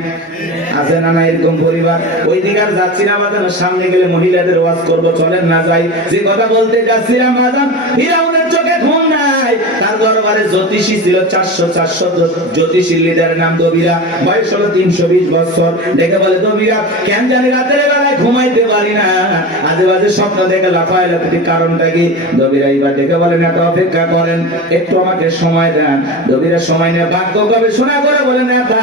আছে না না এরকম পরিবার? ওই দিকে আর যাচ্ছি না বাজান, সামনে গেলে মহিলাদের ওয়াজ করবো, চলেন না যাই। যে কথা বলতে যাচ্ছিলাম বাজান, ফিরাউনের চোখে ঘুম নাই, তার দরবারে জ্যোতিষী ছিল 400 জ্যোতিষী লিডার নাম দবিরা, বয়স হলো 320 বছর। দেখে বলে দবিরা, কেন জানি রাতের বেলায় ঘুমাইতে পারি না, আজে বাজে স্বপ্ন দেখে লাফায় লাফাতে, কারণটা কি? দবিরা এইবার দেখে বলেন এত অপেক্ষা করেন, একটু আমাকে সময় দেন। দবিরা সময় নিয়ে ভাগ্য গবেষণা করে বলেন নেতা,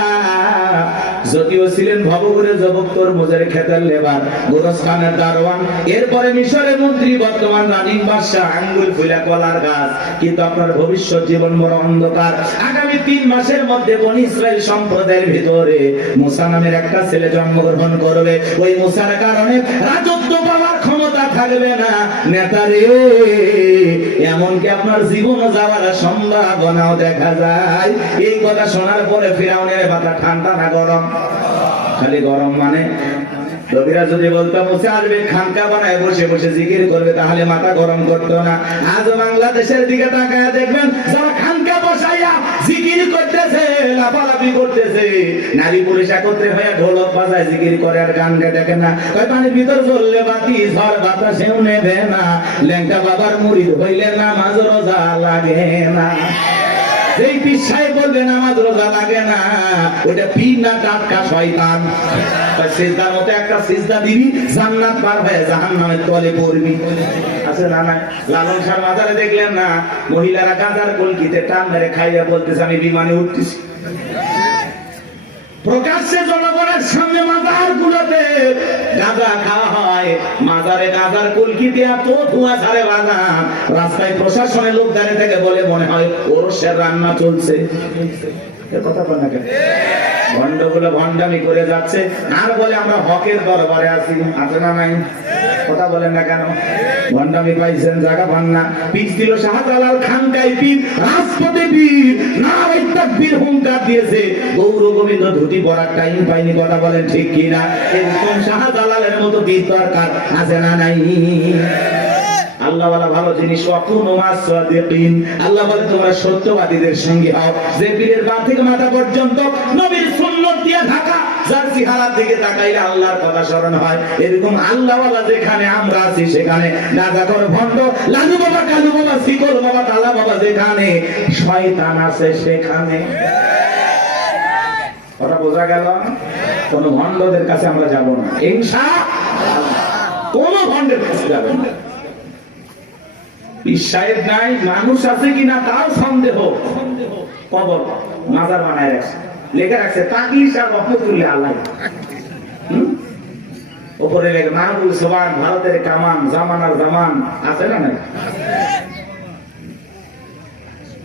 যদিও ছিলেন ভবঘুরে যুবক, তরমুজের ক্ষেতের লেবার, গোরস্থানের দারোয়ান, এরপরে মিশরের মন্ত্রী, বর্তমান রানিং বাদশা, আঙ্গুল ফুলা কলার গাছ, কিন্তু আপনার ভবিষ্যৎ জীবন বড় অন্ধকার। আগামী 3 মাসের মধ্যে বনি ইসরাইল সম্প্রদায়ের ভিতরে মুসা নামের একটা ছেলে জন্মগ্রহণ করবে। ওই মুসার কারণে রাজত্ব পাওয়ার ক্ষমতা থাকবে না নেতারে, এমনকি আপনার জীবন যাওয়ার সম্ভাবনাও দেখা যায়। এই কথা শোনার পরে ফিরাউনের মাথা ঠান্ডা না গরম? খালি গরম। মানে রবিরা যদি বলতাম মুসা আসবে খানকা বানায় বসে বসে জিকির করবে, তাহলে মাথা গরম করতো না। আজ বাংলাদেশের দিকে তাকায় দেখবেন, যারা খানকা বসাইয়া জিকির করতেছে, লাফালাফি করতেছে, নারী পুরুষ একত্রে হয়ে ঢোলক বাজায় জিকির করে আর গান গায়, দেখে না ওই পানির ভিতর জ্বললে বাতি, ঝড় বাতাসেও নেবে না, ল্যাংটা বাবার মুরিদ হইলে নামাজ রোজা লাগে না। যেই পীর সাহেব বলবে নামাজ রোজা লাগে না, ওটা পীর না, টাটকা শয়তান। সিজদার মতো একটা সিজদা দিবি, জান্নাত পার হয়ে জাহান্নামের তলে পড়বি। আছে না নাই? লালন শাহ মাজারে দেখলেন না, মহিলারা গাঁজার কলকিতে টান মেরে খাইয়া বলতেছে আমি বিমানে উঠতেছি। প্রকাশ্যে জনগণের সামনে মাজার গুলোতে গাঁজা খাওয়া হয়, মাজারে গাঁজার কলকি দিয়া তো ধোঁয়া ছাড়ে বাজা, রাস্তায় প্রশাসনের লোক দাঁড়িয়ে থেকে বলে মনে হয় ওরসের রান্না চলছে। কথা বল না কেন? ভণ্ডগুলো ভণ্ডামি করে যাচ্ছে আর বলে আমরা হকের দরবারে আছি। আছে না নাই? কথা বলেন না কেন? ভণ্ডামি পাইছেন, জায়গা পান না। পিছ দিল শাহজালাল খানকাই পীর, রাজপথে পীর, নারায়ে তাকবীর হুঙ্কার দিয়েছে, গৌর গোবিন্দ ধুতি পরার টাইম পাইনি। কথা বলেন ঠিক কিনা? এরকম শাহজালালের মতো পীর দরকার আছে না নাই? আল্লাহ ওয়ালা ভালো জিনিস, ওয়াকুনু মাস-সাদিকিন। আল্লাহ বলে তোমরা সত্যবাদীদের সঙ্গে হও। যে পীরের পা থেকে মাথা পর্যন্ত নবীর সুন্নাত দিয়ে ঢাকা, যার চেহারার দিকে তাকাইলে আল্লাহর কথা স্মরণ হয়, এরকম আল্লাহ ওয়ালা যেখানে আমরা আছি সেখানে নাজাকর ভণ্ড, লালু বাবা, কালু বাবা, শিকল বাবা, তালা বাবা যেখানে, শয়তান আছে সেখানে। কথা বোঝা গেল? কোন ভণ্ডদের কাছে আমরা যাব না ইনশাআল্লাহ, কোন ভণ্ডের কাছে যাব না। সাহেব নাই, মানুষ আছে কিনা তাও সন্দেহ। কবর মাজার বানায় রাখছে, লেখা রাখছে তাকলিশ আর রহমতুল্লাহ আলাইহি, উপরে লেখা মাহবুব সুবহান, ভারতের কামান, জামানার জামান। আছে না নাই?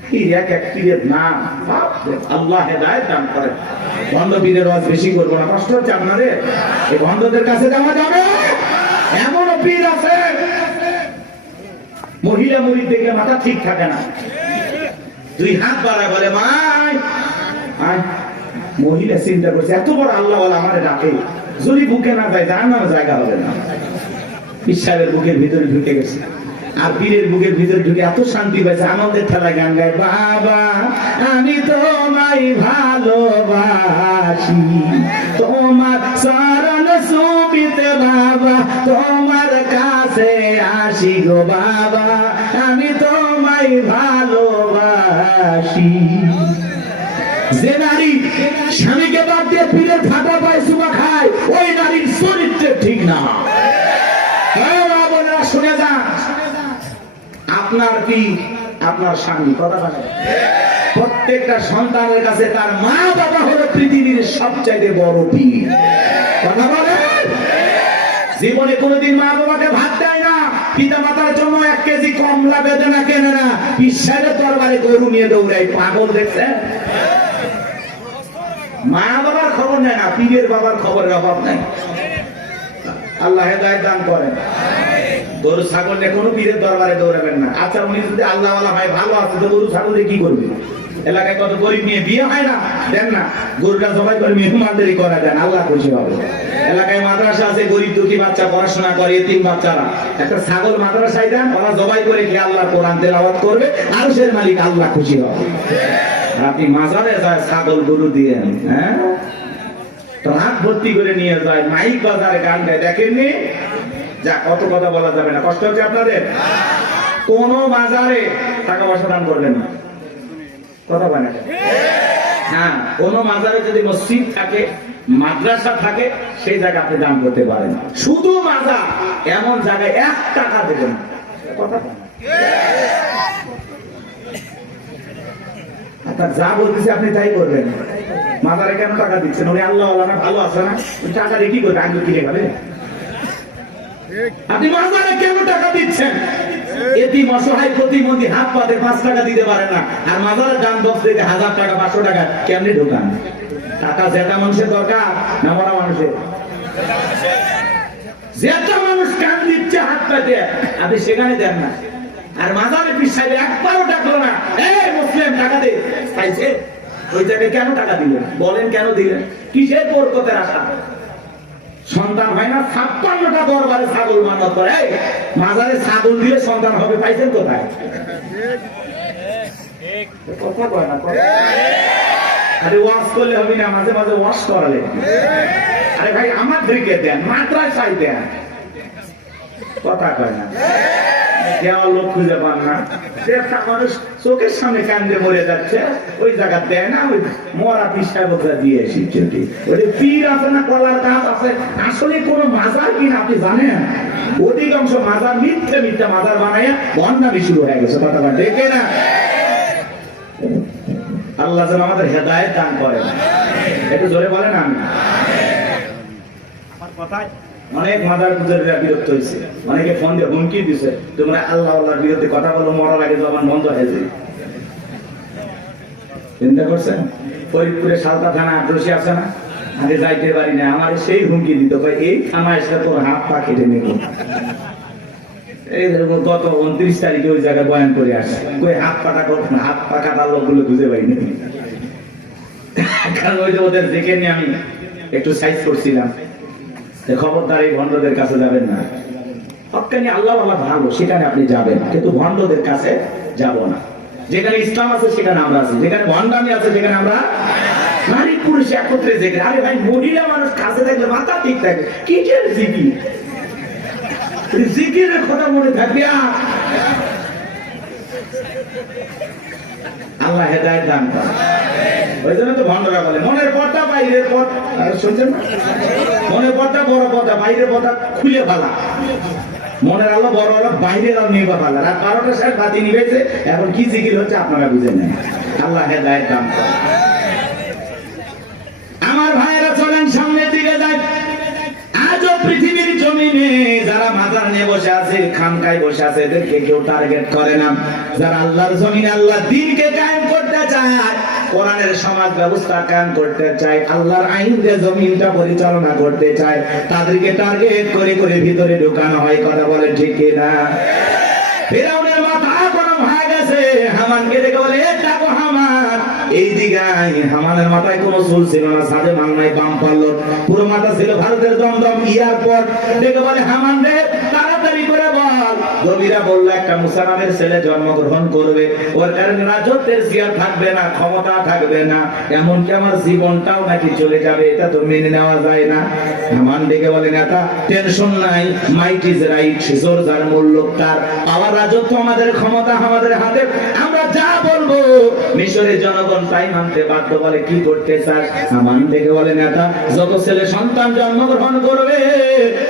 কি এক এক পীরের নাম, আল্লাহ হেদায়েত দান করেন। ভণ্ড পীরের ওয়াজ বেশি করবো না, কষ্ট হচ্ছে আপনাদের? এই ভণ্ডদের কাছে যাওয়া যাবে? এমনও পীর আছে মহিলা মুরিদ দেখলে মাথা ঠিক থাকে না, 2 হাত বাড়ায় বলে মাই আয়। মহিলা চিন্তা করছে এত বড় আল্লাহ ওয়ালা আমারে ডাকে, যদি বুকে না যায় জাহান্নামে জায়গা হবে না। পীর সাহেবের বুকের ভিতরে ঢুকে গেছে, আর পীরের বুকের ভিতরে ঢুকে এত শান্তি পাইছে, আনন্দের ঠেলা গান গায়, বাবা আমি তোমায় ভালোবাসি, তোমার চরণ ছুঁইতে বাবা তোমার কাছে আসি গো বাবা, আমি তোমায় ভালোবাসি। যে নারী স্বামীকে বাদ দিয়ে পীরের ফাটা পায় সুমা খায়, ওই নারীর চরিত্র ঠিক না। শুনে যান, আপনার কি আপনার স্বামী, কথা বলে প্রত্যেকটা সন্তানের কাছে তার মা বাবা হলো পৃথিবীর সবচাইতে বড় পীর। কথা বলেন? জীবনে কোনোদিন মা বাবাকে ভাত দেয় না, পিতা মাতার জন্য 1 কেজি কমলা বেদনা কেনে না, পীর সাহেবের দরবারে গরু নিয়ে দৌড়ায়। পাগল দেখছেন? মা বাবার খবর নেয় না, পীরের বাবার খবরের অভাব নাই। আল্লাহ হেদায়েত দান করেন। গরু ছাগল নিয়ে কোনো পীরের দরবারে দৌড়াবেন না। আচ্ছা উনি যদি আল্লাহ ওয়ালা হয়, ভালো আছে, তো গরু ছাগল দিয়ে কি করবে? এলাকায় কত গরিব নিয়ে বিয়ে হয় না, দেন না, গরুটা জবাই করে মেহমানদারি করা দেন, আল্লাহ খুশি হবে। এলাকায় মাদ্রাসা আছে, গরিব দুঃখী বাচ্চা পড়াশোনা করে, এতিম বাচ্চারা, একটা ছাগল মাদ্রাসায় দেন, ওরা জবাই করে কি আল্লাহ কোরআন তেলাওয়াত করবে, আরশের মালিক আল্লাহ খুশি হবে। আপনি মাজারে যায় ছাগল গরু দিয়ে, হ্যাঁ রাত ভর্তি করে নিয়ে যায়, মাইক বাজারে গান গায়, দেখেননি? যা কত কথা বলা যাবে না, কষ্ট হচ্ছে আপনাদের? কোন বাজারে টাকা পয়সা দান করবেন না, কথা বলে না? হ্যাঁ, কোন মাজারে যদি মসজিদ থাকে, মাদ্রাসা থাকে, সেই জায়গায় আপনি দান করতে পারেন। শুধু মাজার এমন জায়গায় 1 টাকা দেবেন, কথা বলে না? আপনার যা বলতেছে আপনি তাই করবেন। মাজারে কেন টাকা দিচ্ছেন? উনি আল্লাহ আল্লাহ ভালো আছে না, টাকা দিয়ে কি করবে? আগে কিনে খাবে। আপনি মাজারে কেন টাকা দিচ্ছেন? এটি অসহায় প্রতিবন্ধী হাত পাতে 5 টাকা দিতে পারে না, আর মাজারের দান বক্স থেকে 1000 টাকা 500 টাকা কেমনি ঢোকান? টাকা যেটা মানুষের দরকার না মরা মানুষের? যেটা মানুষ কান দিচ্ছে হাত পাতে, আপনি সেখানে দেন না। আর মাজারে পিছাইলে একবারও ডাকলো না, এই মুসলিম টাকা দে, চাইছে ওই জায়গায় কেন টাকা দিলেন? বলেন কেন দিলেন? কিসের বরকতের আশা? সন্তান হয় না? 56টা দরবারে ছাগল মানত করে, মাজারে ছাগল দিলে সন্তান হবে, পাইছেন কোথায়? কথা কয় না? আরে ওয়াশ করলে হবে না, মাঝে মাঝে ওয়াশ করালে। আরে ভাই আমার দিকে দেন, মাদ্রাসায় দেন, কথা কয় না? দেওয়ার লোক খুঁজে পান না, মানুষ চোখের সামনে কান্দে মরে যাচ্ছে, ওই জায়গা দেয় না, ওই মরা পিসায় বোঝা দিয়ে এসেছে। ওই পীর আছে না, কলার গাছ আছে, আসলে কোন মাজার কিনা আপনি জানেন? অধিকাংশ মাজার মিথ্যে মিথ্যে মাজার বানায় বন্যামি শুরু হয়ে গেছে, কথা দেখে না? আল্লাহ যেন আমাদের হেদায়েত দান করেন। একটু জোরে বলেন আমি। আমার কথায় অনেক মাদার পূজারীরা বিরক্ত হয়েছে, অনেকে ফোন দিয়ে হুমকি দিছে, তোমরা আল্লাহ আল্লাহর বিরুদ্ধে কথা বলো, মরার আগে জবান বন্ধ হয়ে যায়। চিন্তা করছেন? ফরিদপুরে সালতা থানা আক্রোশী আছে না, আগে যাইতে পারি না, আমার সেই হুমকি দিত, এই থানা এসে তোর হাত পা কেটে নেব। এই গত 29 তারিখে ওই জায়গায় বয়ান করে আসছে, কই হাত পাটা করতো না, হাত পা কাটার লোকগুলো খুঁজে পাইনি। কারণ ওই যে ওদের দেখে নিয়ে আমি একটু সাইজ করছিলাম, খবরদার এই ভণ্ডদের কাছে যাবেন না। হক্কানি আল্লাহ আল্লাহ ভালো, সেখানে আপনি যাবেন, কিন্তু ভণ্ডদের কাছে যাব না। যেখানে ইসলাম আছে সেখানে আমরা আছি, যেখানে ভণ্ডামি আছে সেখানে আমরা নারী পুরুষ একত্রে যেখানে। আরে ভাই, মহিলা মানুষ কাছে থাকলে মাথা ঠিক থাকে, কিসের জিকির? জিকিরের কথা মনে থাকবে। আল্লাহ হেদায়েত দান করেন। ওই জন্য তো ভণ্ডরা বলে মনের পর্দা বাইরের পর্দা, শুনছেন না? মনের পর্দা বড় পর্দা, বাইরের পর্দা খুলে ফেলা। মনের আলো বড় হলো, বাইরের আলো নিয়ে ফেলা। রাত 12টার সময় বাতি নিবেছে, এখন কি জিকির হচ্ছে আপনারা বুঝে নেন। আল্লাহ হেদায়েত দান করেন। আমার ভাইয়েরা চলেন সামনের দিকে যায়। আজও পৃথিবীর জমিনে যারা মাজার নিয়ে বসে আছে, খানকায় বসে আছে, এদেরকে কেউ টার্গেট করে না। যারা আল্লাহর জমিনে আল্লাহর দ্বীনকে কায়েম করতে চায়, কোরআনের সমাজ ব্যবস্থা কায়েম করতে চায়, আল্লাহর আইন দিয়ে জমিনটা পরিচালনা করতে চায়, তাদেরকে টার্গেট করে করে ভিতরে ঢোকানো হয়। কথা বলে ঠিক না? ফিরআউনের মাথা গরম হয়ে গেছে, হামানকে দেখে বলে, এটা কো হামান, এই দিকে হামানের মাথায় কোনো চুল ছিল না, সাদে মাল নাই, বাম পারলো, পুরো মাথা ছিল ভারতের দমদম এয়ারপোর্ট। দেখে বলে, হামান রে তাড়াতাড়ি করে বল। নবীরা বললো, একটা মুসা নামের ছেলে জন্মগ্রহণ করবে, ওর কারণে রাজত্বের চেয়ার থাকবে না, ক্ষমতা থাকবে না, এমনকি আমার জীবনটাও নাকি চলে যাবে, এটা তো মেনে নেওয়া যায় না। হামান দেখে বলে, নেতা টেনশন নাই, মাইট ইজ রাইট, জোর যার মূল্য তার, পাওয়ার রাজত্ব আমাদের, ক্ষমতা আমাদের হাতে, আমরা যা বলবো মিশরের জনগণ তাই মানতে বাধ্য। বলে, কি করতে চাস? হামান দেখে বলে, নেতা যত ছেলে সন্তান জন্মগ্রহণ করবে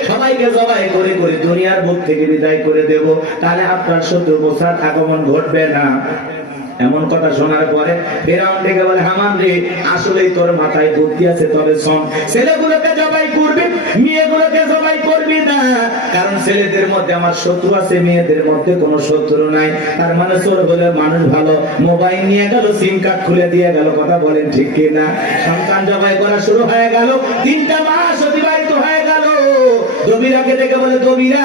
সবাইকে জবাই করে করে দুনিয়ার বুক থেকে বিদায় করে দেব, তাহলে আপনার শত্রু মুসার আগমন ঘটবে না। এমন কথা শোনার পরে ফিরআউন ডেকে বলে, হামান রে, আসলেই তোর মাথায় বুদ্ধি আছে, তবে শোন, ছেলেগুলোকে জবাই করবি, মেয়েগুলোকে জবাই করবি না, কারণ ছেলেদের মধ্যে আমার শত্রু আছে, মেয়েদের মধ্যে কোনো শত্রু নাই। তার মানে চোর বলে মানুষ ভালো, মোবাইল নিয়ে গেল, সিম কার্ড খুলে দিয়ে গেল। কথা বলেন ঠিক কিনা? সন্তান জবাই করা শুরু হয়ে গেল, 3টা মাস অতিবাহিত হয়ে গেল। দবিরাকে ডেকে বলে, দবিরা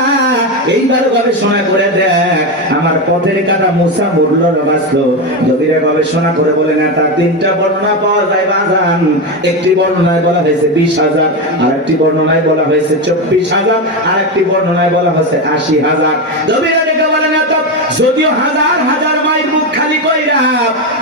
এইবার গবেষণা করে দেখ, আমার পথের কাটা মুসা মরল না বাঁচলো। দবিরা গবেষণা করে বলে, না তার 3টা বর্ণনা পাওয়া যায় বাজান। একটি বর্ণনায় বলা হয়েছে 20,000, আর একটি বর্ণনায় বলা হয়েছে 24,000, আর একটি বর্ণনায় বলা হয়েছে 80,000। দবিরা ডেকে বলে, না তো যদিও হাজার হাজার মায়ের মুখ খালি কইরা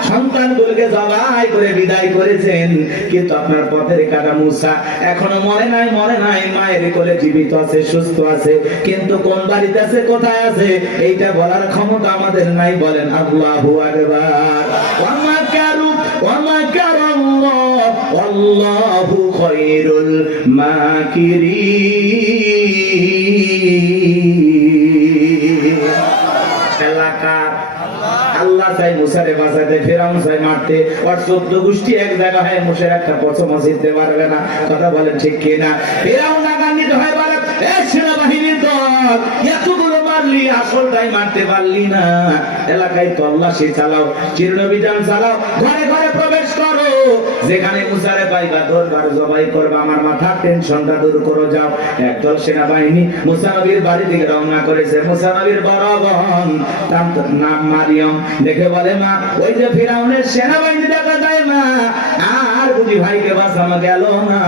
সন্তানগুলোকে জবাই করে বিদায় করেছেন, কিন্তু আপনার পথের কাটা মুসা এখনো মরে নাই, মরে নাই, মায়ের কোলে জীবিত আছে, সুস্থ আছে, কিন্তু কোন বাড়িতে আছে, কোথায় আছে, এইটা বলার ক্ষমতা আমাদের নাই। বলেন আল্লাহু আকবার। ওয়া মাকারাল্লাহ ওয়াল্লাহু খায়রুল মাকিরিন। এলাকার আল্লাহ চাই মুসারে বাঁচাতে, ফেরাউন চাই মারতে, আর 14 গোষ্ঠী এক জায়গা হয় মুসার একটা পছন্দ জিততে পারবে না। কথা বলেন ঠিক কিনা? ফেরাউন আগান্বিত হয় বলে, এ সেনাবাহিনীর দল, এতগুলো মারলি, আসলটাই মারতে পারলি না। এলাকায় তল্লাশি চালাও, চিরনবিধান চালাও, ঘরে ঘরে প্রবেশ করো, যেখানে মুসারে পাইবা দরবার জবাই করবা, আমার মাথার টেনশনটা দূর করো। যাও। একদল সেনাবাহিনী মুসা নবীর বাড়ি থেকে রওনা করেছে। মুসা নবীর বড় বোন, তার নাম মারিয়ম, দেখে বলে, মা ওই যে ফিরাউনের সেনাবাহিনী দেখা যায় মা, আর বুঝি ভাইকে বাঁচানো গেল না।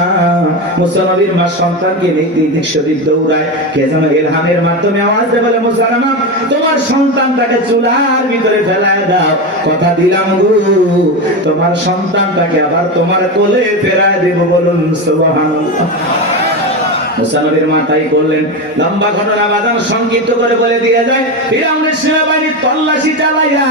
মুসা নবীর মা সন্তানকে নিয়ে দিক সেদিক দৌড়ায়। কে যেন ইলহামের মাধ্যমে আওয়াজ দেয়, বলে, মুসা মা তোমার সন্তানটাকে চুলার ভিতরে ফেলায় দাও, কথা দিলাম গো তোমার সন্তানটাকে আবার তোমার কোলে ফেরায় দেব। বলুন সুবহানাল্লাহ। মুসা নবীর মা তাই করলেন। লম্বা ঘটনা বাজান সংক্ষিপ্ত করে বলে দিয়ে যায়, ফিরাউনের সেনাবাহিনী তল্লাশি চালাইয়া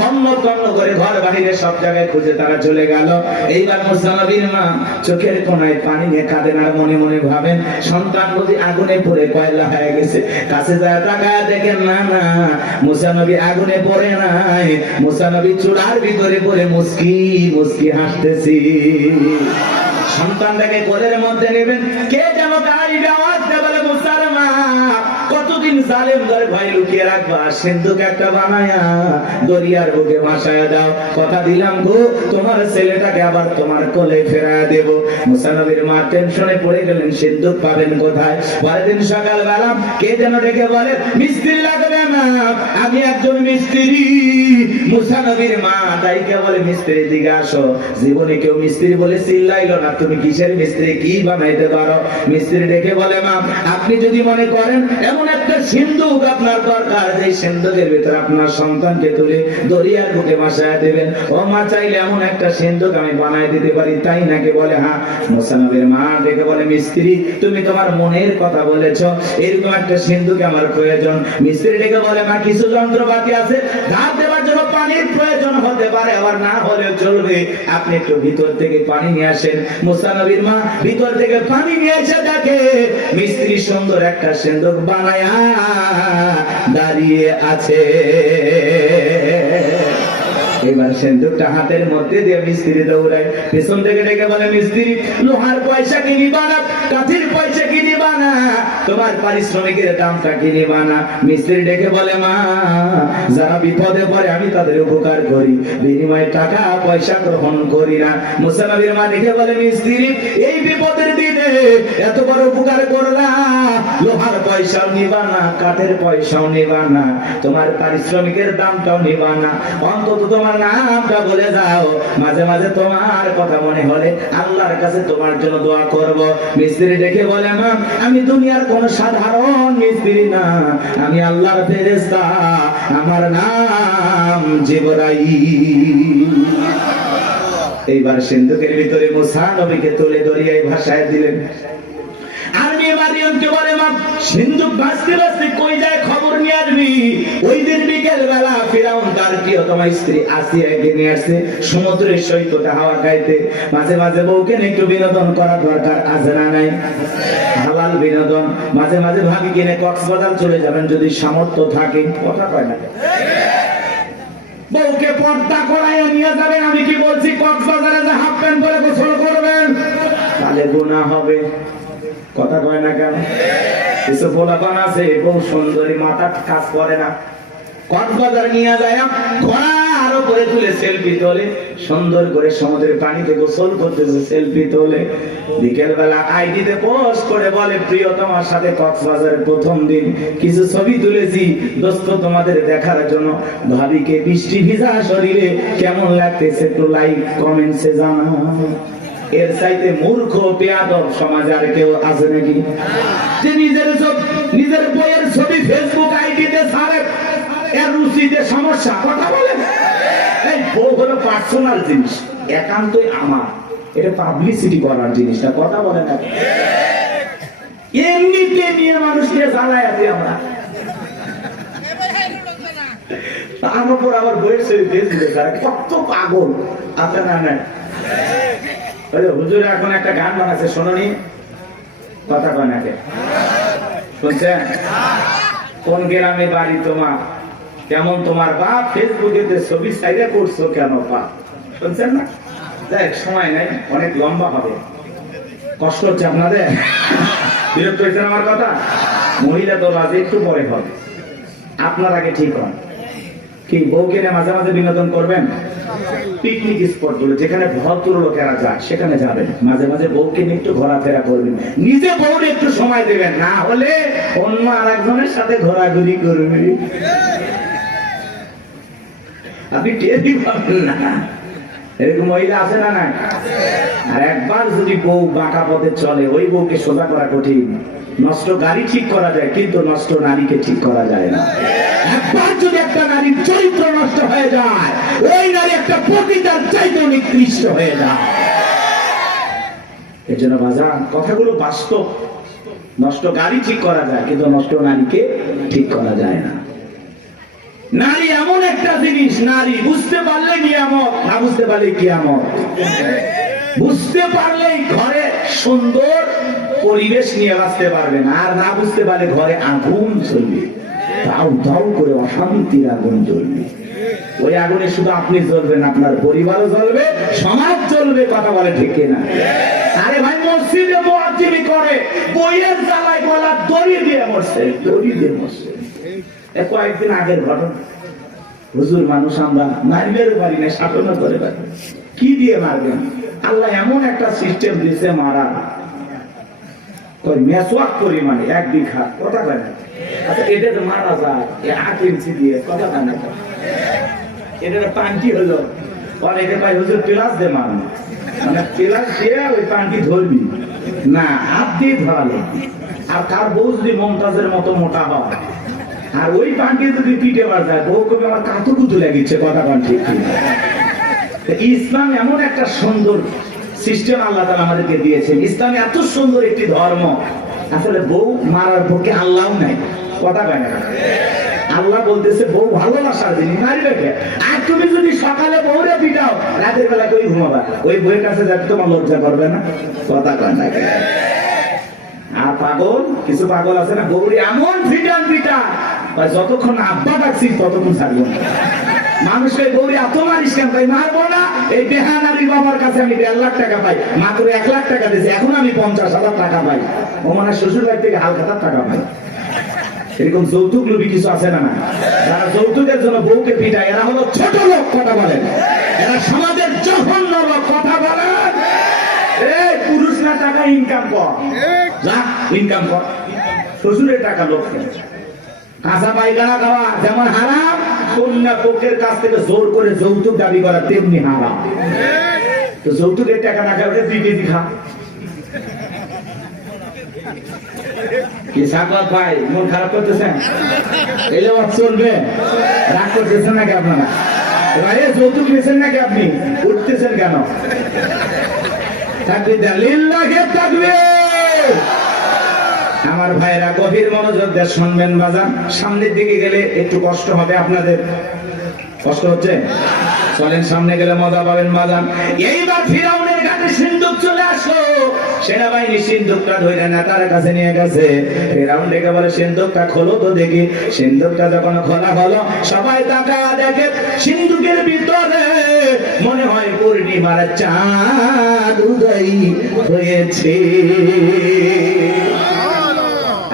তন্ন তন্ন করে ঘর বাহিরে সব জায়গায় খুঁজে তারা চলে গেল। এইবার মুসা নবীর মা চোখের কোনায় পানি নিয়ে কাঁদেন আর মনে মনে ভাবেন, সন্তান বুঝি আগুনে পড়ে কয়লা হয়ে গেছে। কাছে যায় তাকায় দেখেন, না না, মুসা নবী আগুনে পড়ে নাই, মুসা নবী চুলার ভিতরে পড়ে মুস্কি মুস্কি হাসতেছি। সন্তানটাকে কোলের মধ্যে নেবেন, কে যেন তাই আওয়াজ দেয়, বলে, মুসার মা কতদিন জালেম ধরে ভয় লুকিয়ে রাখবা, সিন্ধুক একটা বানায়া দরিয়ার বুকে ভাসায় দাও, কথা দিলাম গো তোমার ছেলেটাকে আবার তোমার কোলে ফেরায় দেব। মুসা নবীর মা টেনশনে পড়ে গেলেন, সিন্ধুক পাবেন কোথায়? পরের দিন সকালবেলা কে যেন ডেকে বলে, মিস্ত্রি লাগবে না, আমি একজন মিস্ত্রি। মুসা নবীর মা তাইকে বলে, মিস্ত্রি দিকে আসো। জীবনে কেউ মিস্ত্রি বলে চিল্লাইলো না, তুমি কিসের মিস্ত্রি, কি বানাইতে পারো? মিস্ত্রি ডেকে বলে, মা আপনি যদি মনে করেন এমন একটা সিন্ধুক আপনার দরকার, যে সিন্ধুকের ভিতরে আপনার সন্তানকে তুলে দরিয়ার বুকে ভাসায় দেবেন, ও মা চাইলে এমন একটা সিন্ধুক আমি বানাই দিতে পারি, তাই নাকি? বলে, হ্যাঁ। মুসা নবীর মা ডেকে বলে, মিস্ত্রি তুমি তোমার মনের কথা বলেছো, এরকম একটা সিন্ধুক আমার প্রয়োজন। মিস্ত্রি ডেকে বলে, মা কিছু যন্ত্রপাতি আছে, ধার দেওয়ার জন্য পানির প্রয়োজন হতে পারে, আবার না হলেও চলবে, আপনি একটু ভিতর থেকে পানি নিয়ে আসেন। মুসা নবীর মা ভিতর থেকে পানি নিয়ে এসে দেখে মিস্ত্রি সুন্দর একটা সিন্ধুক বানায়া দাঁড়িয়ে আছে। এবার সিন্ধুকটা হাতের মধ্যে দিয়ে মিস্ত্রি দৌড়ায়, পেছন থেকে ডেকে বলে, মিস্ত্রি লোহার পয়সা কিনি বানা, কাঠের পয়সা কিনি বানা, তোমার পারিশ্রমিকের দামটা কিনি বানা। মিস্ত্রি ডেকে বলে, মা যারা বিপদে পড়ে আমি তাদের উপকার করি, বিনিময়ে টাকা পয়সা গ্রহণ করি না। মুসা নবীর মা ডেকে বলে, মিস্ত্রি এই বিপদের দিনে এত বড় উপকার করলা, লোহার পয়সাও নিবা না, কাঠের পয়সাও নিবা না, তোমার পারিশ্রমিকের দামটাও নিবা না, অন্তত তোমার নামটা বলে যাও, মাঝে মাঝে তোমার কথা মনে হলে আল্লাহর কাছে তোমার জন্য দোয়া করব। মিস্ত্রি ডেকে বলে, মা আমি দুনিয়ার কোন সাধারণ মিস্ত্রি না, আমি আল্লাহর ফেরেশতা, আমার নাম জিবরাইল। এইবার সিন্ধুকের ভিতরে মুসা নবীকে তুলে দরিয়ায় ভাসায় দিলেন। আর মেয়ে মারিয়মকে বলে, মা সিন্ধুক ভাসতে ভাসতে কই যায় খবর নিয়ে আসবি। ওই দিন বিকেল বেলা ফিরাউন তার প্রিয়তমা স্ত্রী আসিয়াকে নিয়ে আসছে সমুদ্রের সৈকতে হাওয়া খাইতে। মাঝে মাঝে বউকে একটু বিনোদন করা দরকার, আছে না নাই? হালাল বিনোদন। মাঝে মাঝে ভাবি কিনে কক্সবাজার চলে যাবেন যদি সামর্থ্য থাকে, কথা কয় না? বউকে পর্দা করাইয়া নিয়ে যাবেন। আমি কি বলছি, কক্সবাজারে যে হাফ প্যান্ট পরে গোসল করবেন, তাহলে গুনাহ হবে, কথা কয় না কেন? কিছু পোলাপান আছে বউ সুন্দরী, মাথা কাজ করে না, কক্সবাজার নিয়ে যায় ঘোড়ার উপরে তুলে সেলফি তোলে, সুন্দর করে সমুদ্রের পানিতে গোসল করতেছে, সেলফি তোলে। বিকেল বেলা আইডিতে পোস্ট করে বলে, প্রিয় তোমার সাথে কক্সবাজারের প্রথম দিন কিছু ছবি তুলেছি দোস্ত তোমাদের দেখার জন্য, ভাবিকে বৃষ্টি ভিজা শরীরে কেমন লাগতেছে একটু লাইক কমেন্টসে জানাও। এর চাইতে মূর্খ বেয়াদব সমাজ আর কেউ আছে নাকি? যে নিজের বইয়ের ছবি ফেসবুক আইডিতে ছাড়ে, এর রুচিতে সমস্যা, কথা বলে। এই বউ হলো পার্সোনাল জিনিস, একান্তই আমার, এটা পাবলিসিটি করার জিনিসটা, কথা বলে না? এমনিতে নিয়ে মানুষকে জ্বালায় আছি আমরা, তার উপর আবার বইয়ের ছবি ফেসবুকে ছাড়ে, কত পাগল আছে না না? হুজুর এখন একটা গান বানাচ্ছে, শোনি কথা কয় নাকি? শুনছেন? কোন গ্রামে বাড়ি তোমার, কেমন তোমার বাপ, ফেসবুকে ছবি সাইডে করছো কেন বাপ? শুনছেন না? দেখ সময় নাই, অনেক লম্বা হবে, কষ্ট হচ্ছে আপনাদের, বিরক্ত হয়েছেন আমার কথা? মহিলা দল আজ একটু পরে হবে, আপনার আগে ঠিক হন। কি বউকে মাঝে মাঝে বিনোদন করবেন? পিকনিক স্পট গুলো যেখানে ভদ্র লোকেরা যায় সেখানে যাবেন, মাঝে মাঝে বউকে নিয়ে একটু ঘোরাফেরা করবেন, নিজে বউরে একটু সময় দেবেন, না হলে অন্য আরেকজনের সাথে ঘোরাঘুরি করবেন, আপনি টেরই পাবেন না। এরকম মহিলা আছে না না? আর একবার যদি বউ বাঁকা পথে চলে, ওই বউকে সোজা করা কঠিন। নষ্ট গাড়ি ঠিক করা যায়, কিন্তু নষ্ট নারীকে ঠিক করা যায় না। একবার যদি একটা নারীর চরিত্র নষ্ট হয়ে যায়, ওই নারী একটা পতিতার চাইতে নিকৃষ্ট হয়ে যায়। এর জন্য বাজার কথাগুলো বাস্তব। নষ্ট গাড়ি ঠিক করা যায়, কিন্তু নষ্ট নারীকে ঠিক করা যায় না। নারী এমন একটা জিনিস, নারী বুঝতে পারলে নিয়ামত, না বুঝতে পারলে কিয়ামত। বুঝতে পারলেই ঘরে সুন্দর পরিবেশ নিয়ে বাঁচতে পারবেন, আর না বুঝতে পারলে ঘরে আগুন চলবে, দাউ দাউ করে অশান্তির আগুন জ্বলবে। ওই আগুনে শুধু আপনি জ্বলবেন, আপনার পরিবারও জ্বলবে, সমাজ জ্বলবে। কথা বলে ঠিক কিনা? আরে ভাই, মসজিদে মুয়াজ্জিনি করে, বইয়ের জ্বালায় গলা দড়ি দিয়ে মরছে, দড়ি দিয়ে মরছে। কয়েকদিন আগের ঘটনা। হুজুর, মানুষ আমরা মারবেও পারি না, শাসনও করে পারি, কি দিয়ে মারবেন? আল্লাহ এমন একটা সিস্টেম দিয়েছে মারা, ওই মেসওয়াক পরিমাণে 1 বিঘা। কথা কয় না? আচ্ছা, এটা তো মারা যায় 8 ইঞ্চি দিয়ে। কথা কয় না? এটা পান্টি হলো, অনেকে পাই হুজুর প্লাস দিয়ে মারুন, মানে প্লাস দিয়ে ওই পান্টি ধরবি না, হাত দিয়ে ধরালো। আর কার বউ যদি মমতাজের মতো মোটা হয়, আর ওই পান্টি যদি পিঠে মার যায়, বউ কবি আমার কাতুকুতু লেগেছে। কথা কন ঠিক? ইসলাম এমন একটা সুন্দর সিস্টেম আল্লাহ তাআলা আমাদেরকে দিয়েছেন। ইসলাম এত সুন্দর একটি ধর্ম, আসলে বউ মারার পক্ষে আল্লাহ নাই। কথা কয় না? আল্লাহ বলতেছে বউ ভালোবাসার জিনিস, মারিবে। আর তুমি যদি সকালে বউরে পিটাও, রাতের বেলা কই ঘুমাবা? ওই বউয়ের কাছে যাতে তোমার লজ্জা করবে না? কথা কয় না? আর পাগল, কিছু পাগল আছে না, বউরে এমন পিটান পিটান, যতক্ষণ আব্বা ডাকছি ততক্ষণ ছাড়বো না। মানুষের গৌরী এত মারিস কেন? তাই মারবো না। এই বেহানারি বাবার কাছে আমি 1.5 লাখ টাকা পাই, মাত্র 1 লাখ টাকা দিয়েছে, এখন আমি 50,000 টাকা পাই। ও মানে শ্বশুর বাড়ি থেকে হালখাতার টাকা পাই। এরকম যৌতুক লোভী কিছু আছে না? যারা যৌতুকের জন্য বউকে পিটায়, এরা হলো ছোট লোক। কথা বলেন, এরা সমাজের জঘন্য লোক। কথা বলেন, এই পুরুষ না টাকা ইনকাম কর, যা ইনকাম কর, শ্বশুরের টাকা লোক। কাঁচা পায়খানা খাওয়া যেমন হারাম, কন্যা পক্ষের কাছ থেকে জোর করে যৌতুক দাবি করা তেমনি হারাম। তো যৌতুকের টাকা না খাওয়া 2 কেজি খা। কি সাকত ভাই, মন খারাপ করতেছেন? এলে চলবে? রাগ করতেছেন নাকি আপনারা? ভাই যৌতুক নিয়েছেন নাকি আপনি? উঠতেছেন কেন? তাকবীর দেন, লিল্লাহি তাকবীর। আমার ভাইরা গভীর মনোযোগ দিয়ে শুনবেন বাজান। সামনের দিকে গেলে একটু কষ্ট হবে আপনাদের, কষ্ট হচ্ছে? চলেন সামনে গেলে মজা পাবেন বাজান। এইবার ফিরাউনের ঘাটে সিন্ধুক চলে আসলো, সেনাবাহিনী সিন্ধুকটা ধরে নেতার কাছে নিয়ে গেছে। ফিরাউন ডেকে বলে, সিন্ধুকটা খোলো তো দেখি। সিন্ধুকটা যখন খোলা হলো, সবাই তাকায়া দেখে সিন্ধুকের ভিতরে মনে হয় পূর্ণিমার চাঁদ উদয় হয়েছে।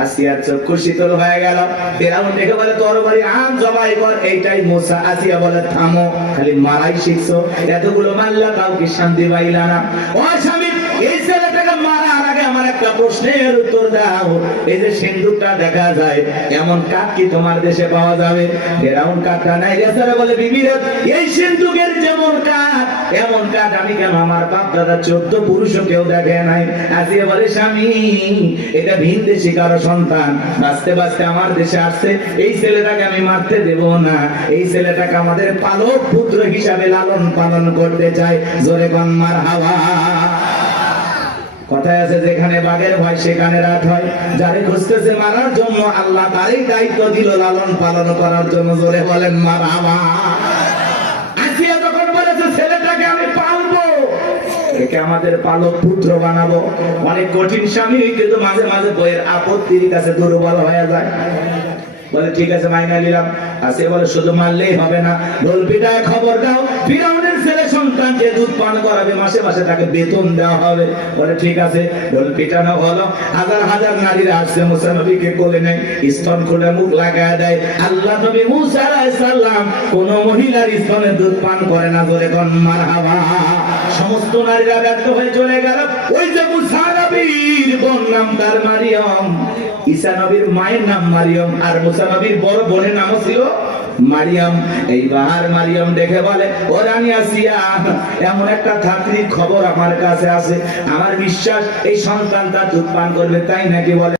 আসিয়ার চক্ষু শীতল হয়ে গেল। ফিরাউন দেখে বলে, তরবারি আন, জবাই কর। এইটাই মুসা। আসিয়া বলে, থামো, খালি মারাই শিখছো, এতগুলো মারলা তাও কি শান্তি পাইলা না? ও স্বামী, এই ছেলেটাকে মারার আগে আমার একটা প্রশ্নের উত্তর দাও। এই যে সিন্ধুকটা দেখা যায়, এমন কাঠ কি তোমার দেশে পাওয়া যাবে? ফিরাউন কাঠটা নাই রেছে বলে, বিবি রে, এই সিন্ধুকের যেমন কাঠ, এমন কাঠ আমি কেন আমার বাপ দাদা 14 পুরুষও কেউ দেখে নাই। আসিয়া বলে, স্বামী, এটা ভিন দেশি কারো সন্তান, বাঁচতে বাঁচতে আমার দেশে আসছে, এই ছেলেটাকে আমি মারতে দেব না। এই ছেলেটাকে আমাদের পালক পুত্র হিসাবে লালন পালন করতে চাই। জোরে কোন মারহাবা। কথায় আছে যেখানে বাঘের ভয় সেখানে রাত হয়। যারে খুঁজতেছে মারার জন্য আল্লাহ তারই দায়িত্ব দিল লালন পালন করার জন্য। জোরে বলেন মারহাবা। আসিয়া যখন বলেছে ছেলেটাকে আমি পালবো, একে আমাদের পালক পুত্র বানাবো, অনেক কঠিন স্বামী কিন্তু মাঝে মাঝে বইয়ের আপত্তির কাছে দুর্বল হয়ে যায়। বলে ঠিক আছে মাইনা নিলাম। আসে বলে শুধু মারলেই হবে না, ঢোল পিটায় খবর দাও ফিরাউনের ছেলে সন্তানকে দুধ পান করাবে, মাসে মাসে তাকে বেতন দেওয়া হবে। বলে ঠিক আছে, ঢোল পিটানো হলো। হাজার হাজার নারীরা আসছে, মুসা নবীকে কোলে নেয়, স্তন খুলে মুখ লাগায় দেয়। আল্লাহ নবী মুসা আলাইহিস সালাম কোন মহিলার স্তনে দুধ পান করে না। জোরে কোন মারহাবা। সমস্ত নারীরা ব্যর্থ হয়ে চলে গেল। ওই যে মুসা নবীর বোন নাম তার মারিয়ম, ঈসা নবীর মায়ের নাম মারিয়ম, আর মুসা নবীর বড় বোনের নামও ছিল মারিয়াম। এইবার মারিয়াম দেখে বলে, ও রানী আসিয়া, এমন একটা ধাত্রীর খবর আমার কাছে আছে, আমার বিশ্বাস এই সন্তানটা দুধ পান করবে, তাই নাকি? বলে